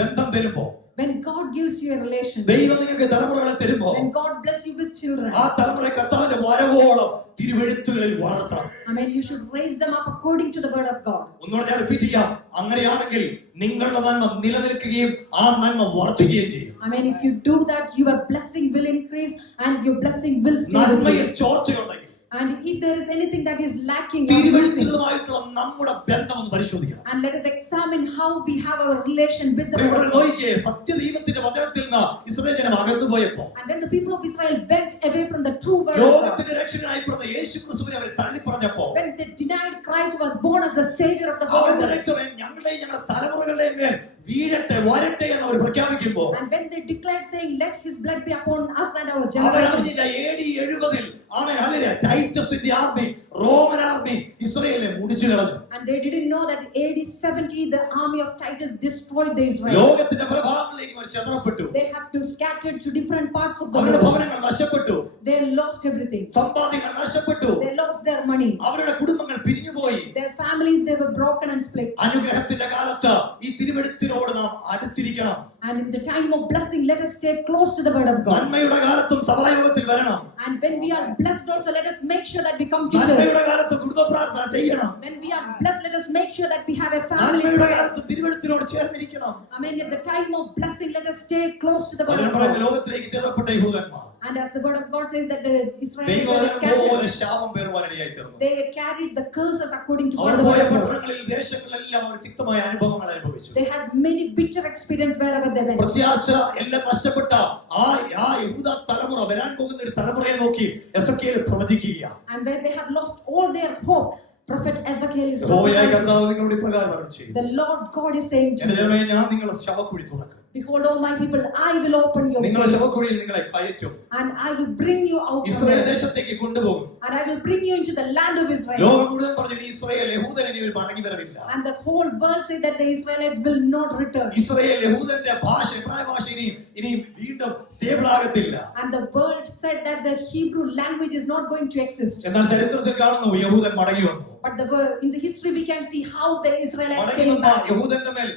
ബന്ധം തരുമ്പോൾ, When God gives you a relation, ദൈവം നിങ്ങൾക്ക് തലമുറകളെ തരുമ്പോൾ, when God bless you with children, ആ തലമുറ കർത്താവിന്റെ വരവോളം തിരുവെഴുത്തുകളിൽ വളർത്തണം. I mean, you should raise them up according to the word of God. ഒന്നുകൂടെ ഞാൻ റിപ്പീറ്റ് ചെയ്യാം. അങ്ങനെയാണെങ്കിൽ നിങ്ങളുടെ നന്മ നിലനിൽക്കുകയും ആ നന്മ വർദ്ധിക്കുകയും ചെയ്യും. I mean, if you do that, your blessing will increase and your blessing will stay with നന്മയിൽ you. ചോർച്ചയുണ്ടെങ്കിൽ, And if there is anything that is lacking, തിരുവെഴുത്തുകളുമായിട്ടുള്ള നമ്മുടെ ബന്ധം ഒന്ന് പരിശോധിക്കണം. and let us examine how we have our relation with the ഇവിടെ Lord. നോക്കിയേ, സത്യദൈവത്തിന്റെ വചനത്തിൽ നിന്ന് Israel ജനം അകന്നു പോയപ്പോ And when the people of Israel went away from the true word of God, ലോകത്തിന്റെ രക്ഷകനായി പിറന്ന യേശു ക്രിസ്തുവിനെ അവർ തള്ളിപ്പറഞ്ഞപ്പോ when they denied Christ who was born as the Savior of the whole അവന്റെ world, രക്ഷകൻ ഞങ്ങളുടെയും ഞങ്ങളുടെ തലമുറകളുടെയും മേൽ വീഴട്ടെ വരട്ടെ എന്ന് അവർ പ്രഖ്യാപിക്കുമ്പോ and when they declared saying, let his blood be upon us and our generation, അവരറിഞ്ഞില്ല AD 70 അവൻ അല്ലെ ടൈറ്റസിന്റെ ആർമി റോമൻ ആർമി ഇസ്രായേലിനെ മുടിച്ചു കളഞ്ഞു. and they didn't know that AD 70 the army of Titus destroyed the Israel. ലോകത്തിന്റെ പല ഭാഗങ്ങളിലേക്ക് അവർ ചെതറപ്പെട്ടു. They have to scatter to different parts of the അവരുടെ world. ഭവനങ്ങൾ നഷ്ടപ്പെട്ടു, They lost everything. സമ്പാദ്യങ്ങൾ നഷ്ടപ്പെട്ടു, They lost their money. അവരുടെ കുടുംബങ്ങൾ പിരിഞ്ഞുപോയി. Their families, they were broken and split. അനുഗ്രഹത്തിന്റെ കാലത്ത് ഈ തിരുവെഴുത്തിനോട് നാം അടുത്തിരിക്കണം. And in the time of blessing, let us stay close to the word of God. നന്മയുടെ കാലത്തും സഭായോഗത്തിൽ വരണം. And when we are blessed also, let us make sure that we come to church. നന്മയുടെ കാലത്ത് കുടുംബ പ്രാർത്ഥന ചെയ്യണം. When we are blessed, let us make sure that we have a family. നന്മയുടെ കാലത്ത് തിരുവെഴുത്തിനോട് ചേർന്നിരിക്കണം. I mean, at the time of blessing, let us stay close to the word of നമ്മുടെ God. ലോകത്തിലേക്ക് ചെതറപ്പെട്ട യഹൂദന്മാർ And as the word of God says that the Israelites were ദൈവവചനം scattered, പോലെ ശാപം പേറുവാനിടയായി തീർന്നു. they carried the curses according to our the പോയ word of God. പട്ടണങ്ങളിൽ ദേശങ്ങളിലെല്ലാം അവർ തിക്തമായ അനുഭവങ്ങൾ അനുഭവിച്ചു. They had many bitter experience wherever they went. പ്രത്യാശ എല്ലാം നഷ്ടപ്പെട്ട ആ യഹൂദ തലമുറ വരാൻ പോകുന്ന ഒരു തലമുറയെ നോക്കി Ezekiel പ്രവചിക്കുക. And where they have lost all their hope, Prophet Ezekiel is യഹോവയായ prophesying. കർത്താവ് നിങ്ങളോട് ഇപ്രകാരം അരുളിച്ചെയ്യുന്നു. The Lord God is saying to എന്റെ you, ജനമേ, ഞാൻ നിങ്ങളുടെ ശവക്കുഴി തുറക്കും. behold, O my people, I will open your നിങ്ങളുടെ gates, ശവക്കുഴിയിൽ നിങ്ങളെ കയറ്റും. and I will bring you out from Israel there, ദേശത്തേക്ക് കൊണ്ടുപോകും. and I will bring you into the land of Israel. ലോകം മുഴുവൻ പറഞ്ഞു ഇസ്രായേൽ യഹൂദൻ ഇനി ഒരു മടങ്ങി വരവില്ല. And the whole world say that the Israelites will not return. Israel യഹൂദന്റെ ഭാഷ എബ്രായ ഭാഷ ഇനിയും വീണ്ടും സ്റ്റേബിൾ ആകത്തില്ല. And the world said that the Hebrew language is not going to exist. എന്നാൽ ചരിത്രത്തിൽ കാണുന്നു യഹൂദൻ മടങ്ങി വന്നു. But in the history we can see how the Israelites മടങ്ങി came വന്ന back. യഹൂദന്റെ മേൽ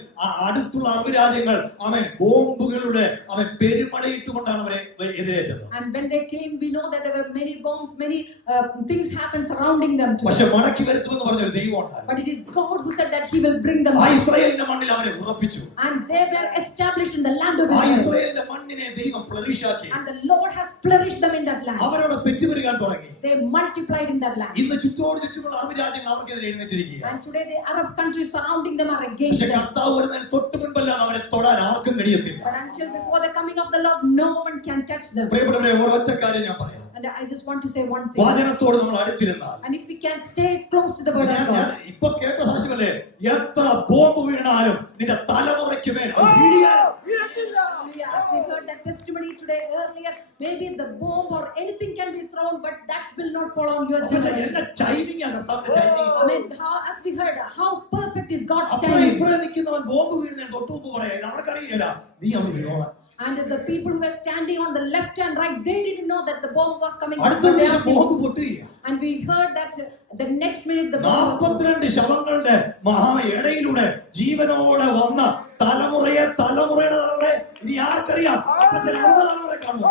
അടുത്തുള്ള അറബ് രാജ്യങ്ങൾ ബോംബുകളുടെ പെരുമഴയിട്ടുകൊണ്ടാണ് അവരെ എതിരേറ്റത്. And when they came, we know that there were many bombs, many things happened surrounding them too. പക്ഷെ മടക്കി വരുത്തുമെന്ന് പറഞ്ഞൊരു ദൈവം ഉണ്ടായിരുന്നു. But it is God who said that He will bring them ആ back. ഇസ്രായേലിന്റെ മണ്ണിൽ അവരെ ഉറപ്പിച്ചു. And they were established in the land of ആ Israel. ഇസ്രായേലിന്റെ മണ്ണിനെ ദൈവം ഫ്ലറിഷ് ആക്കി. And the Lord has flourished them in that land. അവരോട് പെറ്റുപെരുകാൻ തുടങ്ങി. They multiplied in that land. ഇന്ന് ചുറ്റുമുള്ള അറബ് രാജ്യങ്ങൾ അവർക്കെതിരെ എഴുന്നേറ്റിരിക്കുക. And today the Arab countries surrounding them are against പക്ഷെ them. കർത്താവ് വരുന്നതിന് തൊട്ട് മുൻപല്ലാതെ അവരെ തൊടാൻ ആർക്കും കഴിയത്തില്ല. But until before the coming of the Lord, no one can touch them. പ്രിയപ്പെട്ടവരെ, ഒരൊറ്റ കാര്യം ഞാൻ പറയാം. And I just want to say one thing. വചനത്തോട് നമ്മൾ അടുത്തിരുന്നാൽ, And if we can stay close to the word of ഞാൻ God, ഇപ്പൊ കേട്ട സാക്ഷ്യമല്ലേ, എത്ര ബോംബ് വീണാലും നിന്റെ തലമുറയ്ക്ക് മേൽ അത് വീഴിയാലും as we heard that testimony today earlier, maybe the bomb or anything can be thrown, but that will not fall on your generation. എന്നെ ടൈമിംഗ് ആണ് കർത്താവിന്റെ timing. I mean, as we heard, how perfect is God's അപ്പുറം timing. ഇപ്പുറം നിൽക്കുന്നവൻ bomb വീഴുന്നതിന് തൊട്ട് മുമ്പ് പറയാ, അവർക്കറിയില്ല നീ അവിടെ വീണോളാം. And the people who were standing on the left and right, they didn't know that the bomb was coming. അടുത്ത But they നിമിഷം asked him. ബോംബ് പൊട്ടുകയാണ്. And we heard that the next minute the bomb was 42 ശവങ്ങളുടെ ഇടയിലൂടെ ജീവനോടെ വന്ന തലമുറയുടെ തലമുറയെ ഇനി ആർക്കറിയാം? അപ്പച്ചൻ അവരുടെ തലമുറയെ കാണുമോ?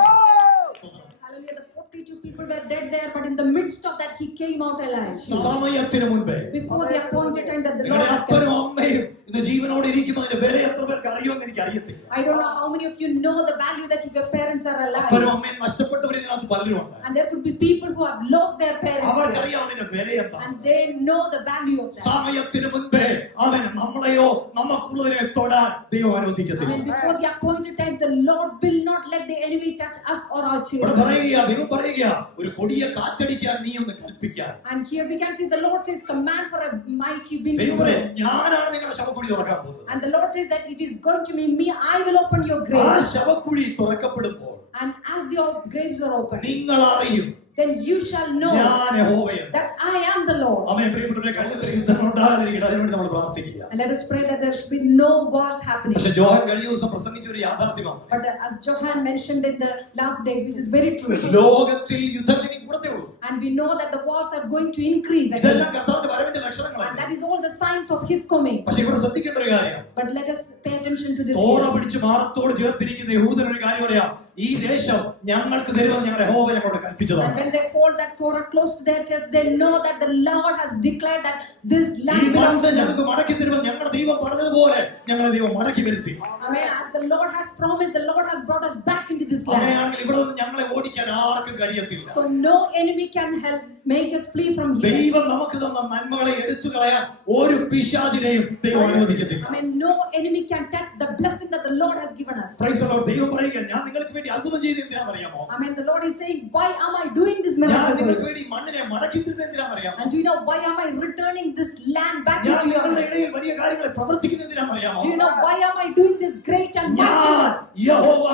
Hallelujah, the 42 people were dead there, but in the midst of that, he came out alive. സമയത്തിന് മുൻപേ Before the appointed time that the Lord നിങ്ങളുടെ has അപ്പനും come. അമ്മയും ഇത് ജീവനോടെ ഇരിക്കുന്നതിന്റെ വില എത്ര പേർക്ക് അറിയുമെന്ന് എനിക്ക് അറിയത്തില്ല. I don't know how many of you know the value that if your parents are അപ്പനും alive. അമ്മയും നഷ്ടപ്പെട്ടവർ ഇതിനകത്ത് പലരും ഉണ്ട്. And there could be people who have lost their parents. അവർക്കറിയാം അതിന്റെ വില എന്താ. And they know the value of that. സമയത്തിന് മുൻപേ അവൻ നമ്മളെയോ നമുക്കുള്ളതിനെ തൊടാൻ ദൈവം I അനുവദിക്കത്തില്ല. mean, before the appointed time, the Lord will not let the enemy touch us or our ഇവിടെ children. പറയുക, ദൈവം പറയുക, ഒരു കൊടിയ കാറ്റടിക്കാൻ നീ ഒന്ന് കൽപ്പിക്കാൻ. And here we can see the Lord says, command for a mighty wind. ദൈവം പറയും, ഞാനാണ് നിങ്ങളുടെ ശവക്കുഴി തുറക്കാൻ പോകുന്നത്. And the Lord says that it is going to be me. I will open your ആ graves. ശവക്കുഴി തുറക്കപ്പെടുമ്പോൾ And as your graves are opened, നിങ്ങൾ അറിയും then you shall know ഞാൻ യഹോവയാണ്. that I am the Lord. ആമേൻ. പ്രിയപ്പെട്ടവരെ, കഴിഞ്ഞ യുദ്ധം ഉണ്ടാകാതിരിക്കട്ടെ, അതിനുവേണ്ടി നമ്മൾ പ്രാർത്ഥിക്കുക. And let us pray that there should be no wars happening. പക്ഷെ ജോഹൻ കഴിഞ്ഞ ദിവസം പ്രസംഗിച്ച ഒരു യാഥാർത്ഥ്യമാണ്. But as Johan mentioned in the last days, which is very true, ലോകത്തിൽ യുദ്ധം ഇനി കൂടത്തേ ഉള്ളൂ. and we know that the wars are going to increase again. ഇതെല്ലാം കർത്താവിന്റെ വരവിന്റെ And ലക്ഷണങ്ങളാണ്. that is all the signs of his coming. പക്ഷെ ഇവിടെ ശ്രദ്ധിക്കേണ്ട ഒരു കാര്യം, But let us pay attention to this. Torah here. പിടിച്ച് മാറത്തോട് ചേർത്തിരിക്കുന്ന യഹൂദൻ ഒരു കാര്യം പറയാം, ഈ ദേശം ഞങ്ങൾക്ക് തരുമെന്ന് ഞങ്ങളുടെ യഹോവ ഞങ്ങളോട് And കൽപ്പിച്ചതാണ്. when they hold that Torah close to their chest, they know that the Lord has declared that this ഈ land belongs മണ്ണ് to them. ഞങ്ങൾക്ക് മടക്കി തരുമെന്ന് ഞങ്ങളുടെ ദൈവം പറഞ്ഞതുപോലെ ഞങ്ങളെ ദൈവം മടക്കി വരുത്തി. Amen. As the Lord has promised, the Lord has brought us back into this land. അങ്ങനെയാണെങ്കിൽ ഇവിടെ നിന്ന് ഞങ്ങളെ ഓടിക്കാൻ ആർക്കും കഴിയത്തില്ല. So no enemy can help make us flee from here. ദൈവം നമുക്ക് തന്ന നന്മകളെ എടുത്തു കളയാൻ ഒരു പിശാചിനെയും ദൈവം അനുവദിക്കത്തില്ല. I mean, no enemy can touch the blessing that the Lord has given us. Praise the Lord. ദൈവം പറയുക, ഞാൻ നിങ്ങൾക്ക് വേണ്ടി അത്ഭുതം ചെയ്ത് എന്തിനാണെന്നറിയാമോ? I mean, the Lord is saying, why am I doing this ഞാൻ miracle? നിങ്ങൾക്ക് വേണ്ടി മണ്ണിനെ മടക്കി തരുന്നത് എന്തിനാണെന്നറിയാമോ? And do you know why am I returning this land back ഞാൻ into your നിങ്ങളുടെ hand? ഇടയിൽ വലിയ കാര്യങ്ങളെ പ്രവർത്തിക്കുന്നത് എന്തിനാണെന്നറിയാമോ? Do you know why am I doing this great and mighty ഞാൻ works? യഹോവ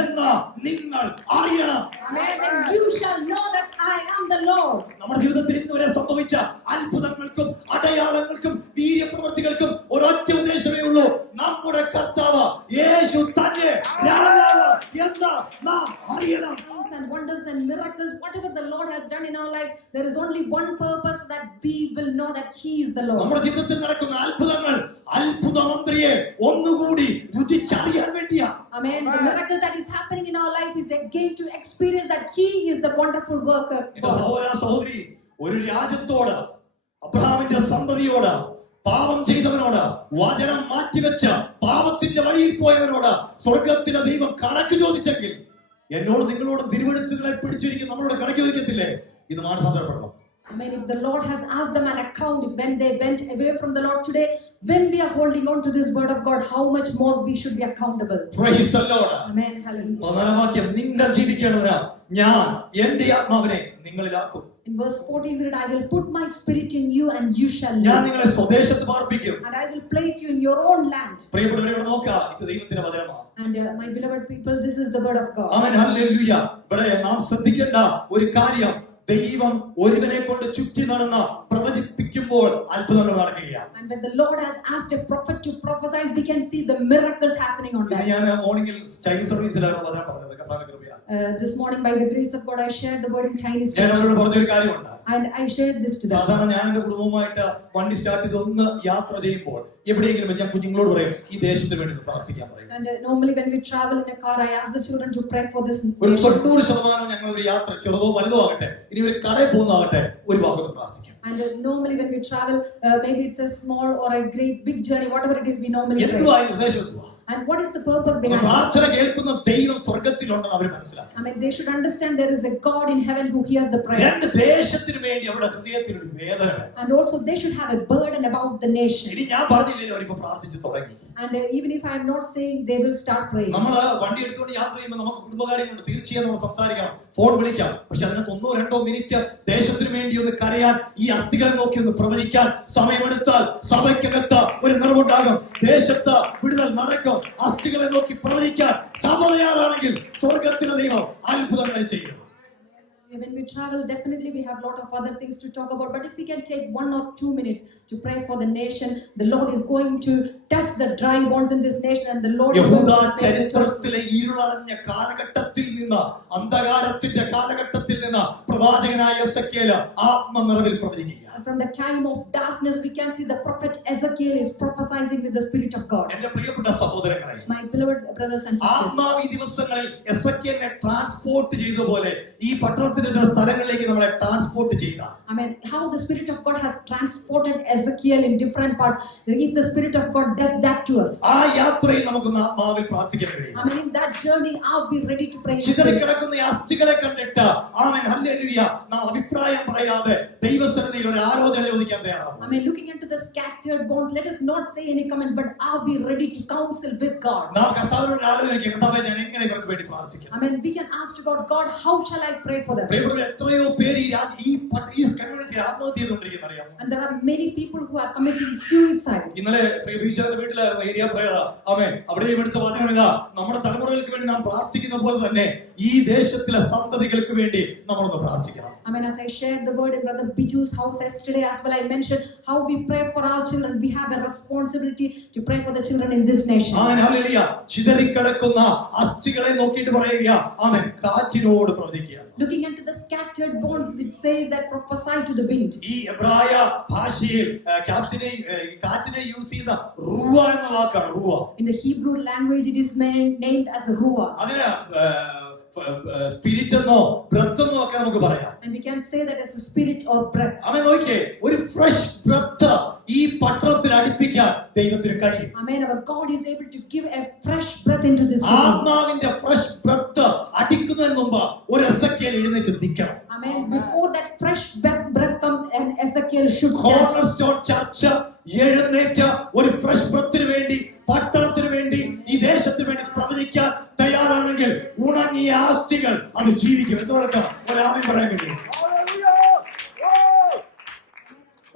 എന്ന് നിങ്ങൾ അറിയണം. Amen. And you shall know that I am the Lord. നമ്മുടെ ജീവിതത്തിൽ ഇന്നുവരെ സംഭവിച്ച അത്ഭുതങ്ങൾക്കും അടയാളങ്ങൾക്കും വീര്യപ്രവൃത്തികൾക്കും ഒരൊറ്റ ഉദ്ദേശമേ ഉള്ളൂ. നമ്മുടെ കർത്താവ് യേശു തന്നെ രാജാവ് എന്ന് നാം അറിയണം. Signs and wonders and miracles, whatever the Lord has done in our life, there is only one purpose, that we will know that He is the Lord. നമ്മുടെ ജീവിതത്തിൽ നടക്കുന്ന അത്ഭുതങ്ങൾ അത്ഭുതമന്ത്രിയെ ഒന്നുകൂടി രുചിച്ചറിയാൻ വേണ്ടിയാ. Amen. The miracle that is happening in our life is again to experience that He is the wonderful worker. എന്റെ സഹോദര സഹോദരി, ഒരു രാജ്യത്തോട്, അബ്രഹാമിന്റെ സന്തതിയോട്, പാപം ചെയ്തവനോട്, വചനം മാറ്റിവെച്ച പാപത്തിന്റെ വഴിയിൽ പോയവനോട് സ്വർഗത്തിലെ ദൈവം കണക്ക് ചോദിച്ചെങ്കിൽ എന്നോട് നിങ്ങളോട് തിരുവെഴുത്തുകളെ പിടിച്ചിരിക്കും നമ്മളോട് കണക്ക് ചോദിക്കത്തില്ലേ? ഇത് മാനസാന്തരപ്പെടണം. I mean, if the Lord has asked them an account when they went away from the Lord today, when we are holding on to this word of God, how much more we should be accountable. Praise the Lord. Amen. Hallelujah. പതിനാലാം വാക്യം, നിങ്ങൾ ജീവിക്കേണ്ടതിനാ ഞാൻ എന്റെ ആത്മാവിനെ നിങ്ങളിലാക്കും. In verse 14, we read, I will put my spirit in you and you shall ഞാൻ live. നിങ്ങളെ സ്വദേശത്ത് പാർപ്പിക്കും. And I will place you in your own land. പ്രിയപ്പെട്ടവരെ, ഇവിടെ നോക്കുക, ഇത് ദൈവത്തിന്റെ വചനമാണ്. And my beloved people, this is the word of God. Amen. Hallelujah. ഇവിടെ നാം ശ്രദ്ധിക്കേണ്ട ഒരു കാര്യം, ദൈവം ഒരുവനെ കൊണ്ട് ചുറ്റി നടന്ന പ്രവചിപ്പിക്കുമ്പോൾ അത്ഭുതങ്ങൾ നടക്കുകയാണ്. And when the Lord has asked a prophet to prophesy, we can see the miracles happening on that. ഞാൻ മോർണിംഗിൽ ചൈനീസ് സർവീസിലായിരുന്നു വചനം പറഞ്ഞത്. കർത്താവിന്റെ കൃപയാൽ This morning, by the grace of God, I shared the word in Chinese. ഞാൻ അവരോട് പറഞ്ഞൊരു കാര്യമുണ്ട്. And I shared this to them. സാധാരണ ഞാൻ എന്റെ കുടുംബവുമായിട്ട് വണ്ടി സ്റ്റാർട്ട് ചെയ്ത് ഒന്ന് യാത്ര ചെയ്യുമ്പോൾ എവിടെയെങ്കിലും വെച്ച് ഞാൻ കുഞ്ഞുങ്ങളോട് പറയും, ഈ ദേശത്തിന് വേണ്ടി ഒന്ന് പ്രാർത്ഥിക്കാൻ പറയും. And normally when we travel in a car, I ask the children to pray for this ഒരു nation. 90% ഞങ്ങൾ ഒരു യാത്ര, ചെറുതോ വലുതോ ആകട്ടെ, ഇനി ഒരു കടയിൽ പോകുന്നതാകട്ടെ, ഒരു ഭാഗത്ത് പ്രാർത്ഥിക്കും. And normally when we travel, maybe it's a small or a great big journey, whatever it is, we normally pray. എന്തുവാ ഉദ്ദേശം? എന്തുവാ? And what is the purpose behind it? പ്രാർത്ഥന കേൾക്കുന്ന ദൈവം സ്വർഗത്തിലുണ്ടെന്ന് അവർ മനസ്സിലാക്കി. I mean, they should understand there is a God in heaven who hears the prayer. രണ്ട് ദേശത്തിന് വേണ്ടി അവരുടെ ഹൃദയത്തിൽ ഒരു വേദന. And also they should have a burden about the nation. ഇനി ഞാൻ പറഞ്ഞില്ലല്ലോ, അവരിപ്പോ പ്രാർത്ഥിച്ചു തുടങ്ങി. And even if I am not saying, they will start praying. നമ്മൾ വണ്ടി എടുത്തുകൊണ്ട് യാത്ര ചെയ്യുമ്പോൾ നമുക്ക് കുടുംബകാര്യങ്ങളുണ്ട്, തീർച്ചയായും നമ്മൾ സംസാരിക്കണം, ഫോൺ വിളിക്കാം. പക്ഷെ അതിനകത്ത് 1-2 മിനിറ്റ് ദേശത്തിന് വേണ്ടി ഒന്ന് കരയാൻ, ഈ അസ്ഥികളെ നോക്കി ഒന്ന് പ്രവചിക്കാൻ സമയമെടുത്താൽ സഭയ്ക്കകത്ത് ഒരു നിറവുണ്ടാകും. ദേശത്ത് വിടുതൽ നടക്കും. അസ്ഥികളെ നോക്കി പ്രവചിക്കാൻ സഭ തയ്യാറാണെങ്കിൽ സ്വർഗത്തിലെ ദൈവം അത്ഭുതങ്ങളെ ചെയ്യും. When we travel, definitely we have a lot of other things to talk about. But if we can take 1 or 2 minutes to pray for the nation, the Lord is going to touch the dry bones in this nation, and the Lord is going യഹൂദ to make the church. ചരിത്രത്തിലെ ഇരുളടഞ്ഞ കാലഘട്ടത്തിൽ നിന്ന്, അന്ധകാരത്തിന്റെ കാലഘട്ടത്തിൽ നിന്ന് പ്രവാചകനായ Ezekiel ആത്മനിറവിൽ പ്രവചിക്കുക. From the time of darkness, we can see the prophet Ezekiel is prophesying with the Spirit of God. എന്റെ പ്രിയപ്പെട്ട സഹോദരങ്ങളെ, My beloved brothers and sisters. ആത്മാവി ദിവസങ്ങളിൽ എസെക്കിയേലിനെ ട്രാൻസ്പോർട്ട് ചെയ്തതുപോലെ ഈ പട്ടണത്തിന്റെ ചില സ്ഥലങ്ങളിലേക്ക് നമ്മളെ ട്രാൻസ്പോർട്ട് ചെയ്ത. I mean, how the Spirit of God has transported Ezekiel in different parts. If the Spirit of God does that to us, ആ യാത്രയിൽ നമുക്കൊന്ന് ആത്മാവിൽ പ്രാർത്ഥിക്കാൻ കഴിയും. I mean, in that journey, are we ready to pray? ചിതറിക്കിടക്കുന്ന ഈ അസ്ഥികളെ കണ്ടിട്ട് amen hallelujah നാം അഭിപ്രായം പറയാതെ ദൈവസന്നിധിയിൽ ഒരു ആലോചന ചോദിക്കാൻ തയ്യാറാണ്. I mean, looking into the scattered bones, let us not say any comments, but are we ready to counsel with God? നാം കർത്താവിനോട് ആലോചിക്കുക, കർത്താവേ ഞാൻ എങ്ങനെ ഇവർക്ക് വേണ്ടി പ്രാർത്ഥിക്കും? I mean, we can ask to God, God, how shall I pray for them? പ്രിയപ്പെട്ടവരെ, എത്രയോ പേര് ഈ കമ്മ്യൂണിറ്റി ആത്മഹത്യ ചെയ്തുകൊണ്ടിരിക്കുന്ന അറിയാമോ? And there are many people who are committing suicide. ഇന്നലെ പ്രിയ ബീച്ചറിന്റെ വീട്ടിലായിരുന്നു ഏരിയ പ്രയർ. ആമേൻ. അവിടെയും എടുത്ത വചനമില്ല, നമ്മുടെ തലമുറകൾക്ക് വേണ്ടി നാം പ്രാർത്ഥിക്കുന്ന പോലെ തന്നെ ഈ ദേശത്തിലെ സന്തതികൾക്ക് വേണ്ടി നമ്മളൊന്ന് പ്രാർത്ഥിക്കണം. I mean, as I shared the word in Brother Biju's house yesterday as well, I mentioned how we pray for our children. We have a responsibility to pray for the children in this nation. Amen hallelujah. ചിതറിക്കിടക്കുന്ന അസ്ഥികളെ നോക്കിയിട്ട് പറയുക, ആമേൻ, കാറ്റിനോട് പ്രവചിക്കുക. Looking into the scattered bones, it says that prophesy to the wind. ഈ എബ്രായ ഭാഷയിൽ കാറ്റിനെ use ചെയ്യുന്ന റുവ എന്ന വാക്കാണ്. റുവ. In the Hebrew language, it is named as ruah. അതിന് സ്പിരിറ്റ് എന്നോ ബ്രെത്ത് എന്നോ ഒക്കെ നമുക്ക് പറയാം. And we can say that as a spirit or breath. ആമേൻ. നോക്കിയേ, ഒരു ഫ്രഷ് ബ്രെത്ത് ഈ പട്ടണത്തിൽ അടുപ്പിക്കാൻ ദൈവത്തിന് കഴിയും. Amen. Our God is able to give a fresh breath into this city. ആത്മാവിന്റെ ഫ്രഷ് ബ്രെത്ത് അടിക്കുന്നതിന് മുമ്പ് ഒരു എസെക്കിയേൽ എസെക്കിയേൽ എഴുന്നേറ്റ് നിൽക്കണം. Amen. Before that fresh breath comes, and Ezekiel should stand. Cornerstone church എഴുന്നേറ്റ ഒരു ഫ്രഷ് ബ്രത്തിന് വേണ്ടി, പട്ടണത്തിന് വേണ്ടി, ഈ ദേശത്തിന് വേണ്ടി പ്രവചിക്കാൻ തയ്യാറാണെങ്കിൽ ഉണങ്ങിയ ആസ്തികൾ അത് ജീവിക്കും. എന്നവർക്ക് ഒരാമൻ പറയാൻ കഴിയും.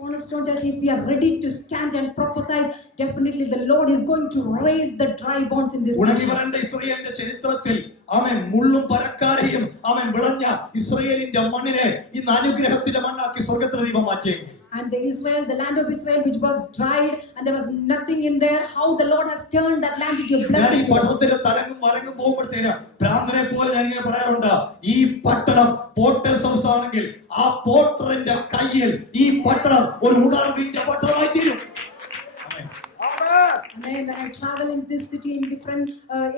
Cornerstone Church, if we are ready to stand and prophesy, definitely the Lord is going to raise the dry bones in this ഉണങ്ങി nation. വരേണ്ട ഇസ്രായേലിന്റെ ചരിത്രത്തിൽ അവൻ മുള്ളും പരക്കാരെയും അവൻ വിളഞ്ഞ ഇസ്രായേലിന്റെ മണ്ണിനെ ഇന്ന് അനുഗ്രഹത്തിന്റെ മണ്ണാക്കി സ്വർഗത്തിലെ ദൈവം മാറ്റിയെങ്കിൽ, And the Israel, the land of Israel, which was dried and there was nothing in there, how the Lord has turned that land into a ഞാൻ ഈ blessing. പട്ടണത്തിന്റെ തലങ്ങും വലങ്ങും പോകുമ്പോഴത്തേന് ഭ്രാന്തനെ പോലെ ഞാൻ ഇങ്ങനെ പറയാറുണ്ട്, ഈ പട്ടണം പോർട്ടേഴ്സ് ഹൗസ് ആണെങ്കിൽ ആ പോർട്ടറിന്റെ കയ്യിൽ ഈ പട്ടണം ഒരു ഉണർവിന്റെ പട്ടണമായി തീരും. Amen. When I travel in this city in different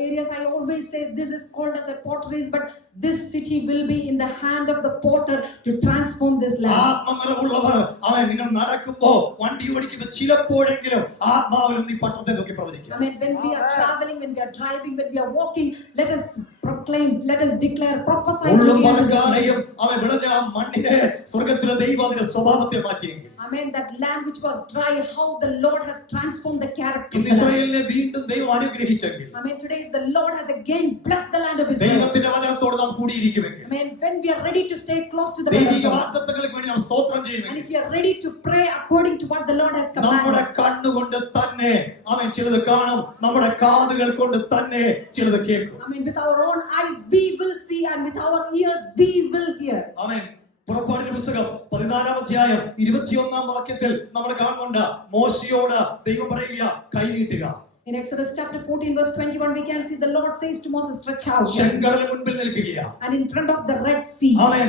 areas, I always say this is called as a potteries, but this city will be in the hand of the potter to transform this land. ആത്മനിറവുള്ളവർ അവൻ നിങ്ങൾ നടക്കുമ്പോ വണ്ടി ഓടിക്കുമ്പോ ചിലപ്പോഴെങ്കിലും ആത്മാവിൽ ഈ പട്ടണത്തെ നോക്കി പ്രവചിക്കുക. Amen. When we are traveling, when we are driving, when we are walking, let us proclaim, let us declare, prophesy to the end of this land. അവൻ വിളഞ്ഞ ആ മണ്ണിനെ സ്വർഗത്തിലെ ദൈവം അതിന്റെ സ്വഭാവത്തെ മാറ്റിയെങ്കിൽ, Amen. That land which was dry, how the Lord has transformed the character. ഇന്ന് ഇസ്രായേലിനെ വീണ്ടും ദൈവം അനുഗ്രഹിച്ചെങ്കിൽ, Amen. Today the Lord has again blessed the land of Israel. ദൈവത്തിന്റെ വചനത്തോട് നാം കൂടിയിരിക്കുമെങ്കിൽ, Amen. When we are ready to stay close to the word of ദൈവിക God, വാഗ്ദത്തങ്ങൾക്ക് വേണ്ടി നാം സ്തോത്രം and ചെയ്യുമെങ്കിൽ, if we are ready to pray according to what the Lord has നമ്മുടെ commanded, കണ്ണുകൊണ്ട് തന്നെ അവൻ ചിലത് കാണും, നമ്മുടെ കാതുകൾ കൊണ്ട് തന്നെ ചിലത് കേൾക്കും. Amen. With our own eyes we will see, and with our ears we will hear. ആമേൻ. പുറപ്പാടിന്റെ പുസ്തകം 14-ാം അധ്യായം 21-ാം വാക്യത്തിൽ നമ്മൾ കാണുന്നുണ്ട്, മോശയോട് ദൈവം പറയുക, കൈ നീട്ടുക. In Exodus chapter 14 verse 21 we can see the Lord says to Moses, stretch out. ചെങ്കടലിന് മുൻപിൽ നിൽക്കുകയാ. And in front of the Red Sea. ആമേൻ.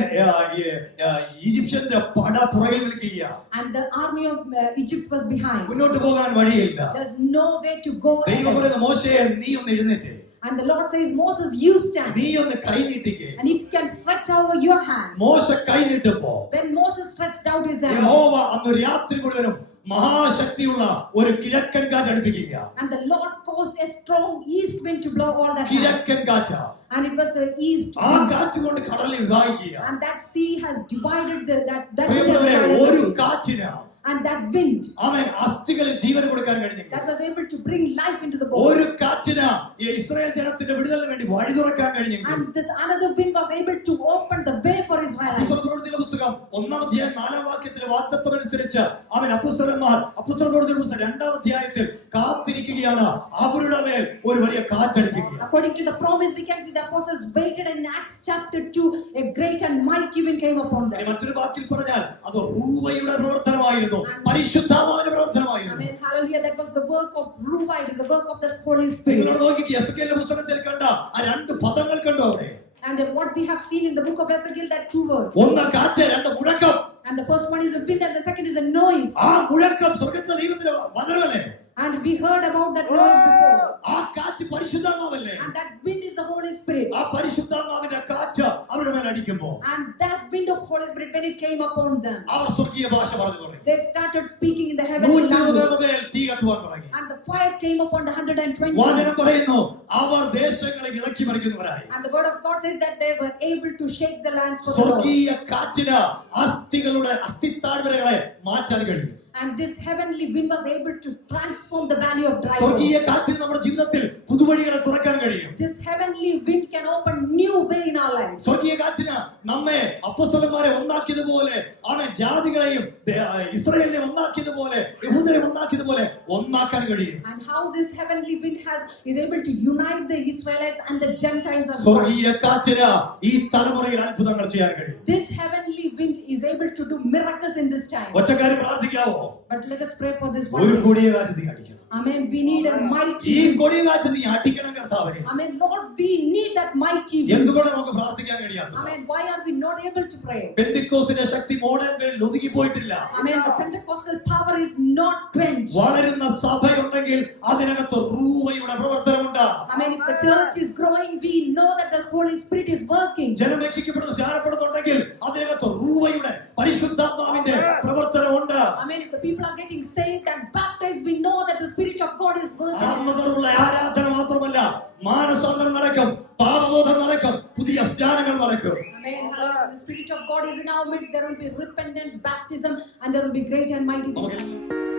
ഈജിപ്ഷ്യന്റെ പട പുറകിൽ നിൽക്കുകയാ. And the army of Egypt was behind. മുന്നോട്ട് പോകാൻ വഴിയില്ല. There's no way to go ദൈവം ahead. പറയുന്നു, മോശയെ നീ ഒന്ന് എഴുന്നേറ്റ്, And the Lord says, Moses, you stand. നീ ഒന്ന് കൈ നീട്ടിക്കേ. And if you can stretch out your hand. മോശ കൈ നീട്ടുമ്പോ When Moses stretched out his hand, യഹോവ അന്ന് രാത്രി മുഴുവനും മഹാശക്തിയുള്ള ഒരു കിഴക്കൻ കാറ്റ് അടുപ്പിക്കുക. and the Lord caused a strong east wind to blow all that hand. കിഴക്കൻ കാറ്റ്. And it was the east ആ wind. കാറ്റ് കൊണ്ട് കടലിൽ വിഭാഗിക്കുക. And that sea has divided that പ്രിയമുള്ളവരെ, wind ഒരു has divided the sea. കാറ്റിന് And that wind അവൻ അസ്ഥികളിൽ ജീവൻ കൊടുക്കാൻ കഴിഞ്ഞു. that was able to bring life into the bone. ഒരു കാറ്റിന് ഈ ഇസ്രായേൽ ജനത്തിന്റെ വിടുതലിന് വേണ്ടി വഴി തുറക്കാൻ കഴിഞ്ഞു. And this another wind was able to open the way for Israelites. അപ്പോസ്തലപ്രവൃത്തിയുടെ പുസ്തകം 1-ാം അധ്യായം 4-ാം വാക്യത്തിലെ വാഗ്ദത്തം അനുസരിച്ച് അവൻ അപ്പോസ്തലന്മാർ അപ്പോസ്തലപ്രവൃത്തിയുടെ പുസ്തകം 2-ാം അധ്യായത്തിൽ കാത്തിരിക്കുകയാണ്, അവരുടെ മേൽ ഒരു വലിയ കാറ്റടിക്കുക. According to the promise, we can see the apostles waited, and in Acts chapter 2 a great and mighty wind came upon them. മറ്റൊരു വാക്കിൽ പറഞ്ഞാൽ അത് റൂവയുടെ പ്രവർത്തനമായിരുന്നു, പരിശുദ്ധാത്മാവിന്റെ പ്രവർത്തനമായിരുന്നു. Amen. Hallelujah. That was the work of Ruah. It is the work of the Holy Spirit. നിങ്ങളോട് നോക്കി എസെക്കിയേലിന്റെ പുസ്തകത്തിൽ കണ്ട ആ രണ്ട് പദങ്ങൾ കണ്ടോ അവിടെ? And what we have seen in the book of Ezekiel, that two words. ഒന്ന് കാറ്റ്, രണ്ട് മുഴക്കം. And the first one is a wind and the second is a noise. ആ മുഴക്കം സ്വർഗ്ഗത്തിലെ ദൈവത്തിന്റെ വചനമല്ലേ? And we heard about that noise before. ആ കാറ്റ് പരിശുദ്ധാത്മാവല്ലേ? And that wind is the Holy Spirit. ആ പരിശുദ്ധാത്മാവിന്റെ കാറ്റ് അവരുടെ മേൽ അടിക്കുമ്പോൾ And that wind of Holy Spirit, when it came upon them, അവർ സ്വർഗീയ ഭാഷ പറഞ്ഞു തുടങ്ങി. they started speaking in the heavenly 120 language. പേരുടെ മേൽ തീ കത്തുവാൻ തുടങ്ങി. And the fire came upon the 120. വചനം പറയുന്നു, അവർ ദേശങ്ങളെ ഇളക്കി മറിക്കുന്നവരായി. And the word of God says that they were able to shake the lands for the Lord. സ്വർഗീയ കാറ്റിന് അസ്ഥികളുടെ അസ്ഥിത്താഴ്വരകളെ മാറ്റാൻ കഴിയും. And this heavenly wind was able to transform the valley of dry സ്വർഗീയ bones. കാറ്റിന് നമ്മുടെ ജീവിതത്തിൽ പുതുവഴികളെ തുറക്കാൻ കഴിയും. This heavenly wind can open new way in our lives. സ്വർഗീയ കാറ്റിന് നമ്മെ അപ്പോസ്തലന്മാരെ ഒന്നാക്കിയതുപോലെ അവൻ ജാതികളെയും ഇസ്രായേലിനെ ഒന്നാക്കിയതുപോലെ യഹൂദരെ ഒന്നാക്കിയതുപോലെ ഒന്നാക്കാൻ കഴിയും. And how this heavenly wind is able to unite the Israelites and the Gentiles as one. സ്വർഗീയ കാറ്റിന് ഈ തലമുറയിൽ അത്ഭുതങ്ങൾ ചെയ്യാൻ കഴിയും. This heavenly wind is able to do miracles in this time. ഒറ്റക്കാര്യം പ്രാർത്ഥിക്കാവോ? But let us pray for this ഒരു one. കൊടിയ കാറ്റ് നീ അടിക്കണം. Amen. We need a mighty ഈ wind. കൊടിയ കാറ്റ് നീ അടിക്കണം കർത്താവേ. Amen. Lord, we need that mighty wind. എന്തുകൊണ്ടാണ് നമുക്ക് പ്രാർത്ഥിക്കാൻ കഴിയാത്തത്? Amen. Why are we not able to pray? പെന്തിക്കോസിന്റെ ശക്തി മോഡേൺ വേൾഡിൽ ഒതുങ്ങി പോയിട്ടില്ല. Amen. The Pentecostal power is not quenched. വളരുന്ന സഭയുണ്ടെങ്കിൽ അതിനകത്ത് റൂവയുടെ പ്രവർത്തനമുണ്ട്. Amen. If the church is growing, we know that the Holy Spirit is working. ജനം രക്ഷിക്കപ്പെടുന്നു, സ്നാനപ്പെടുന്നുണ്ടെങ്കിൽ അതിനകത്ത് റൂവയുടെ പരിശുദ്ധാത്മാവിന്റെ പ്രവർത്തനമുണ്ട്. Amen. If the people are getting saved and baptized, we know that the Spirit of God is working. ആത്മനിറവുള്ള ആരാധന മാത്രമല്ല, മാനസാന്തരം നടക്കും, പാപബോധം നടക്കും, പുതിയ സ്നാനങ്ങൾ നടക്കും. Amen. the Spirit of God is in our midst, there will be repentance, baptism, and there will be great and mighty things.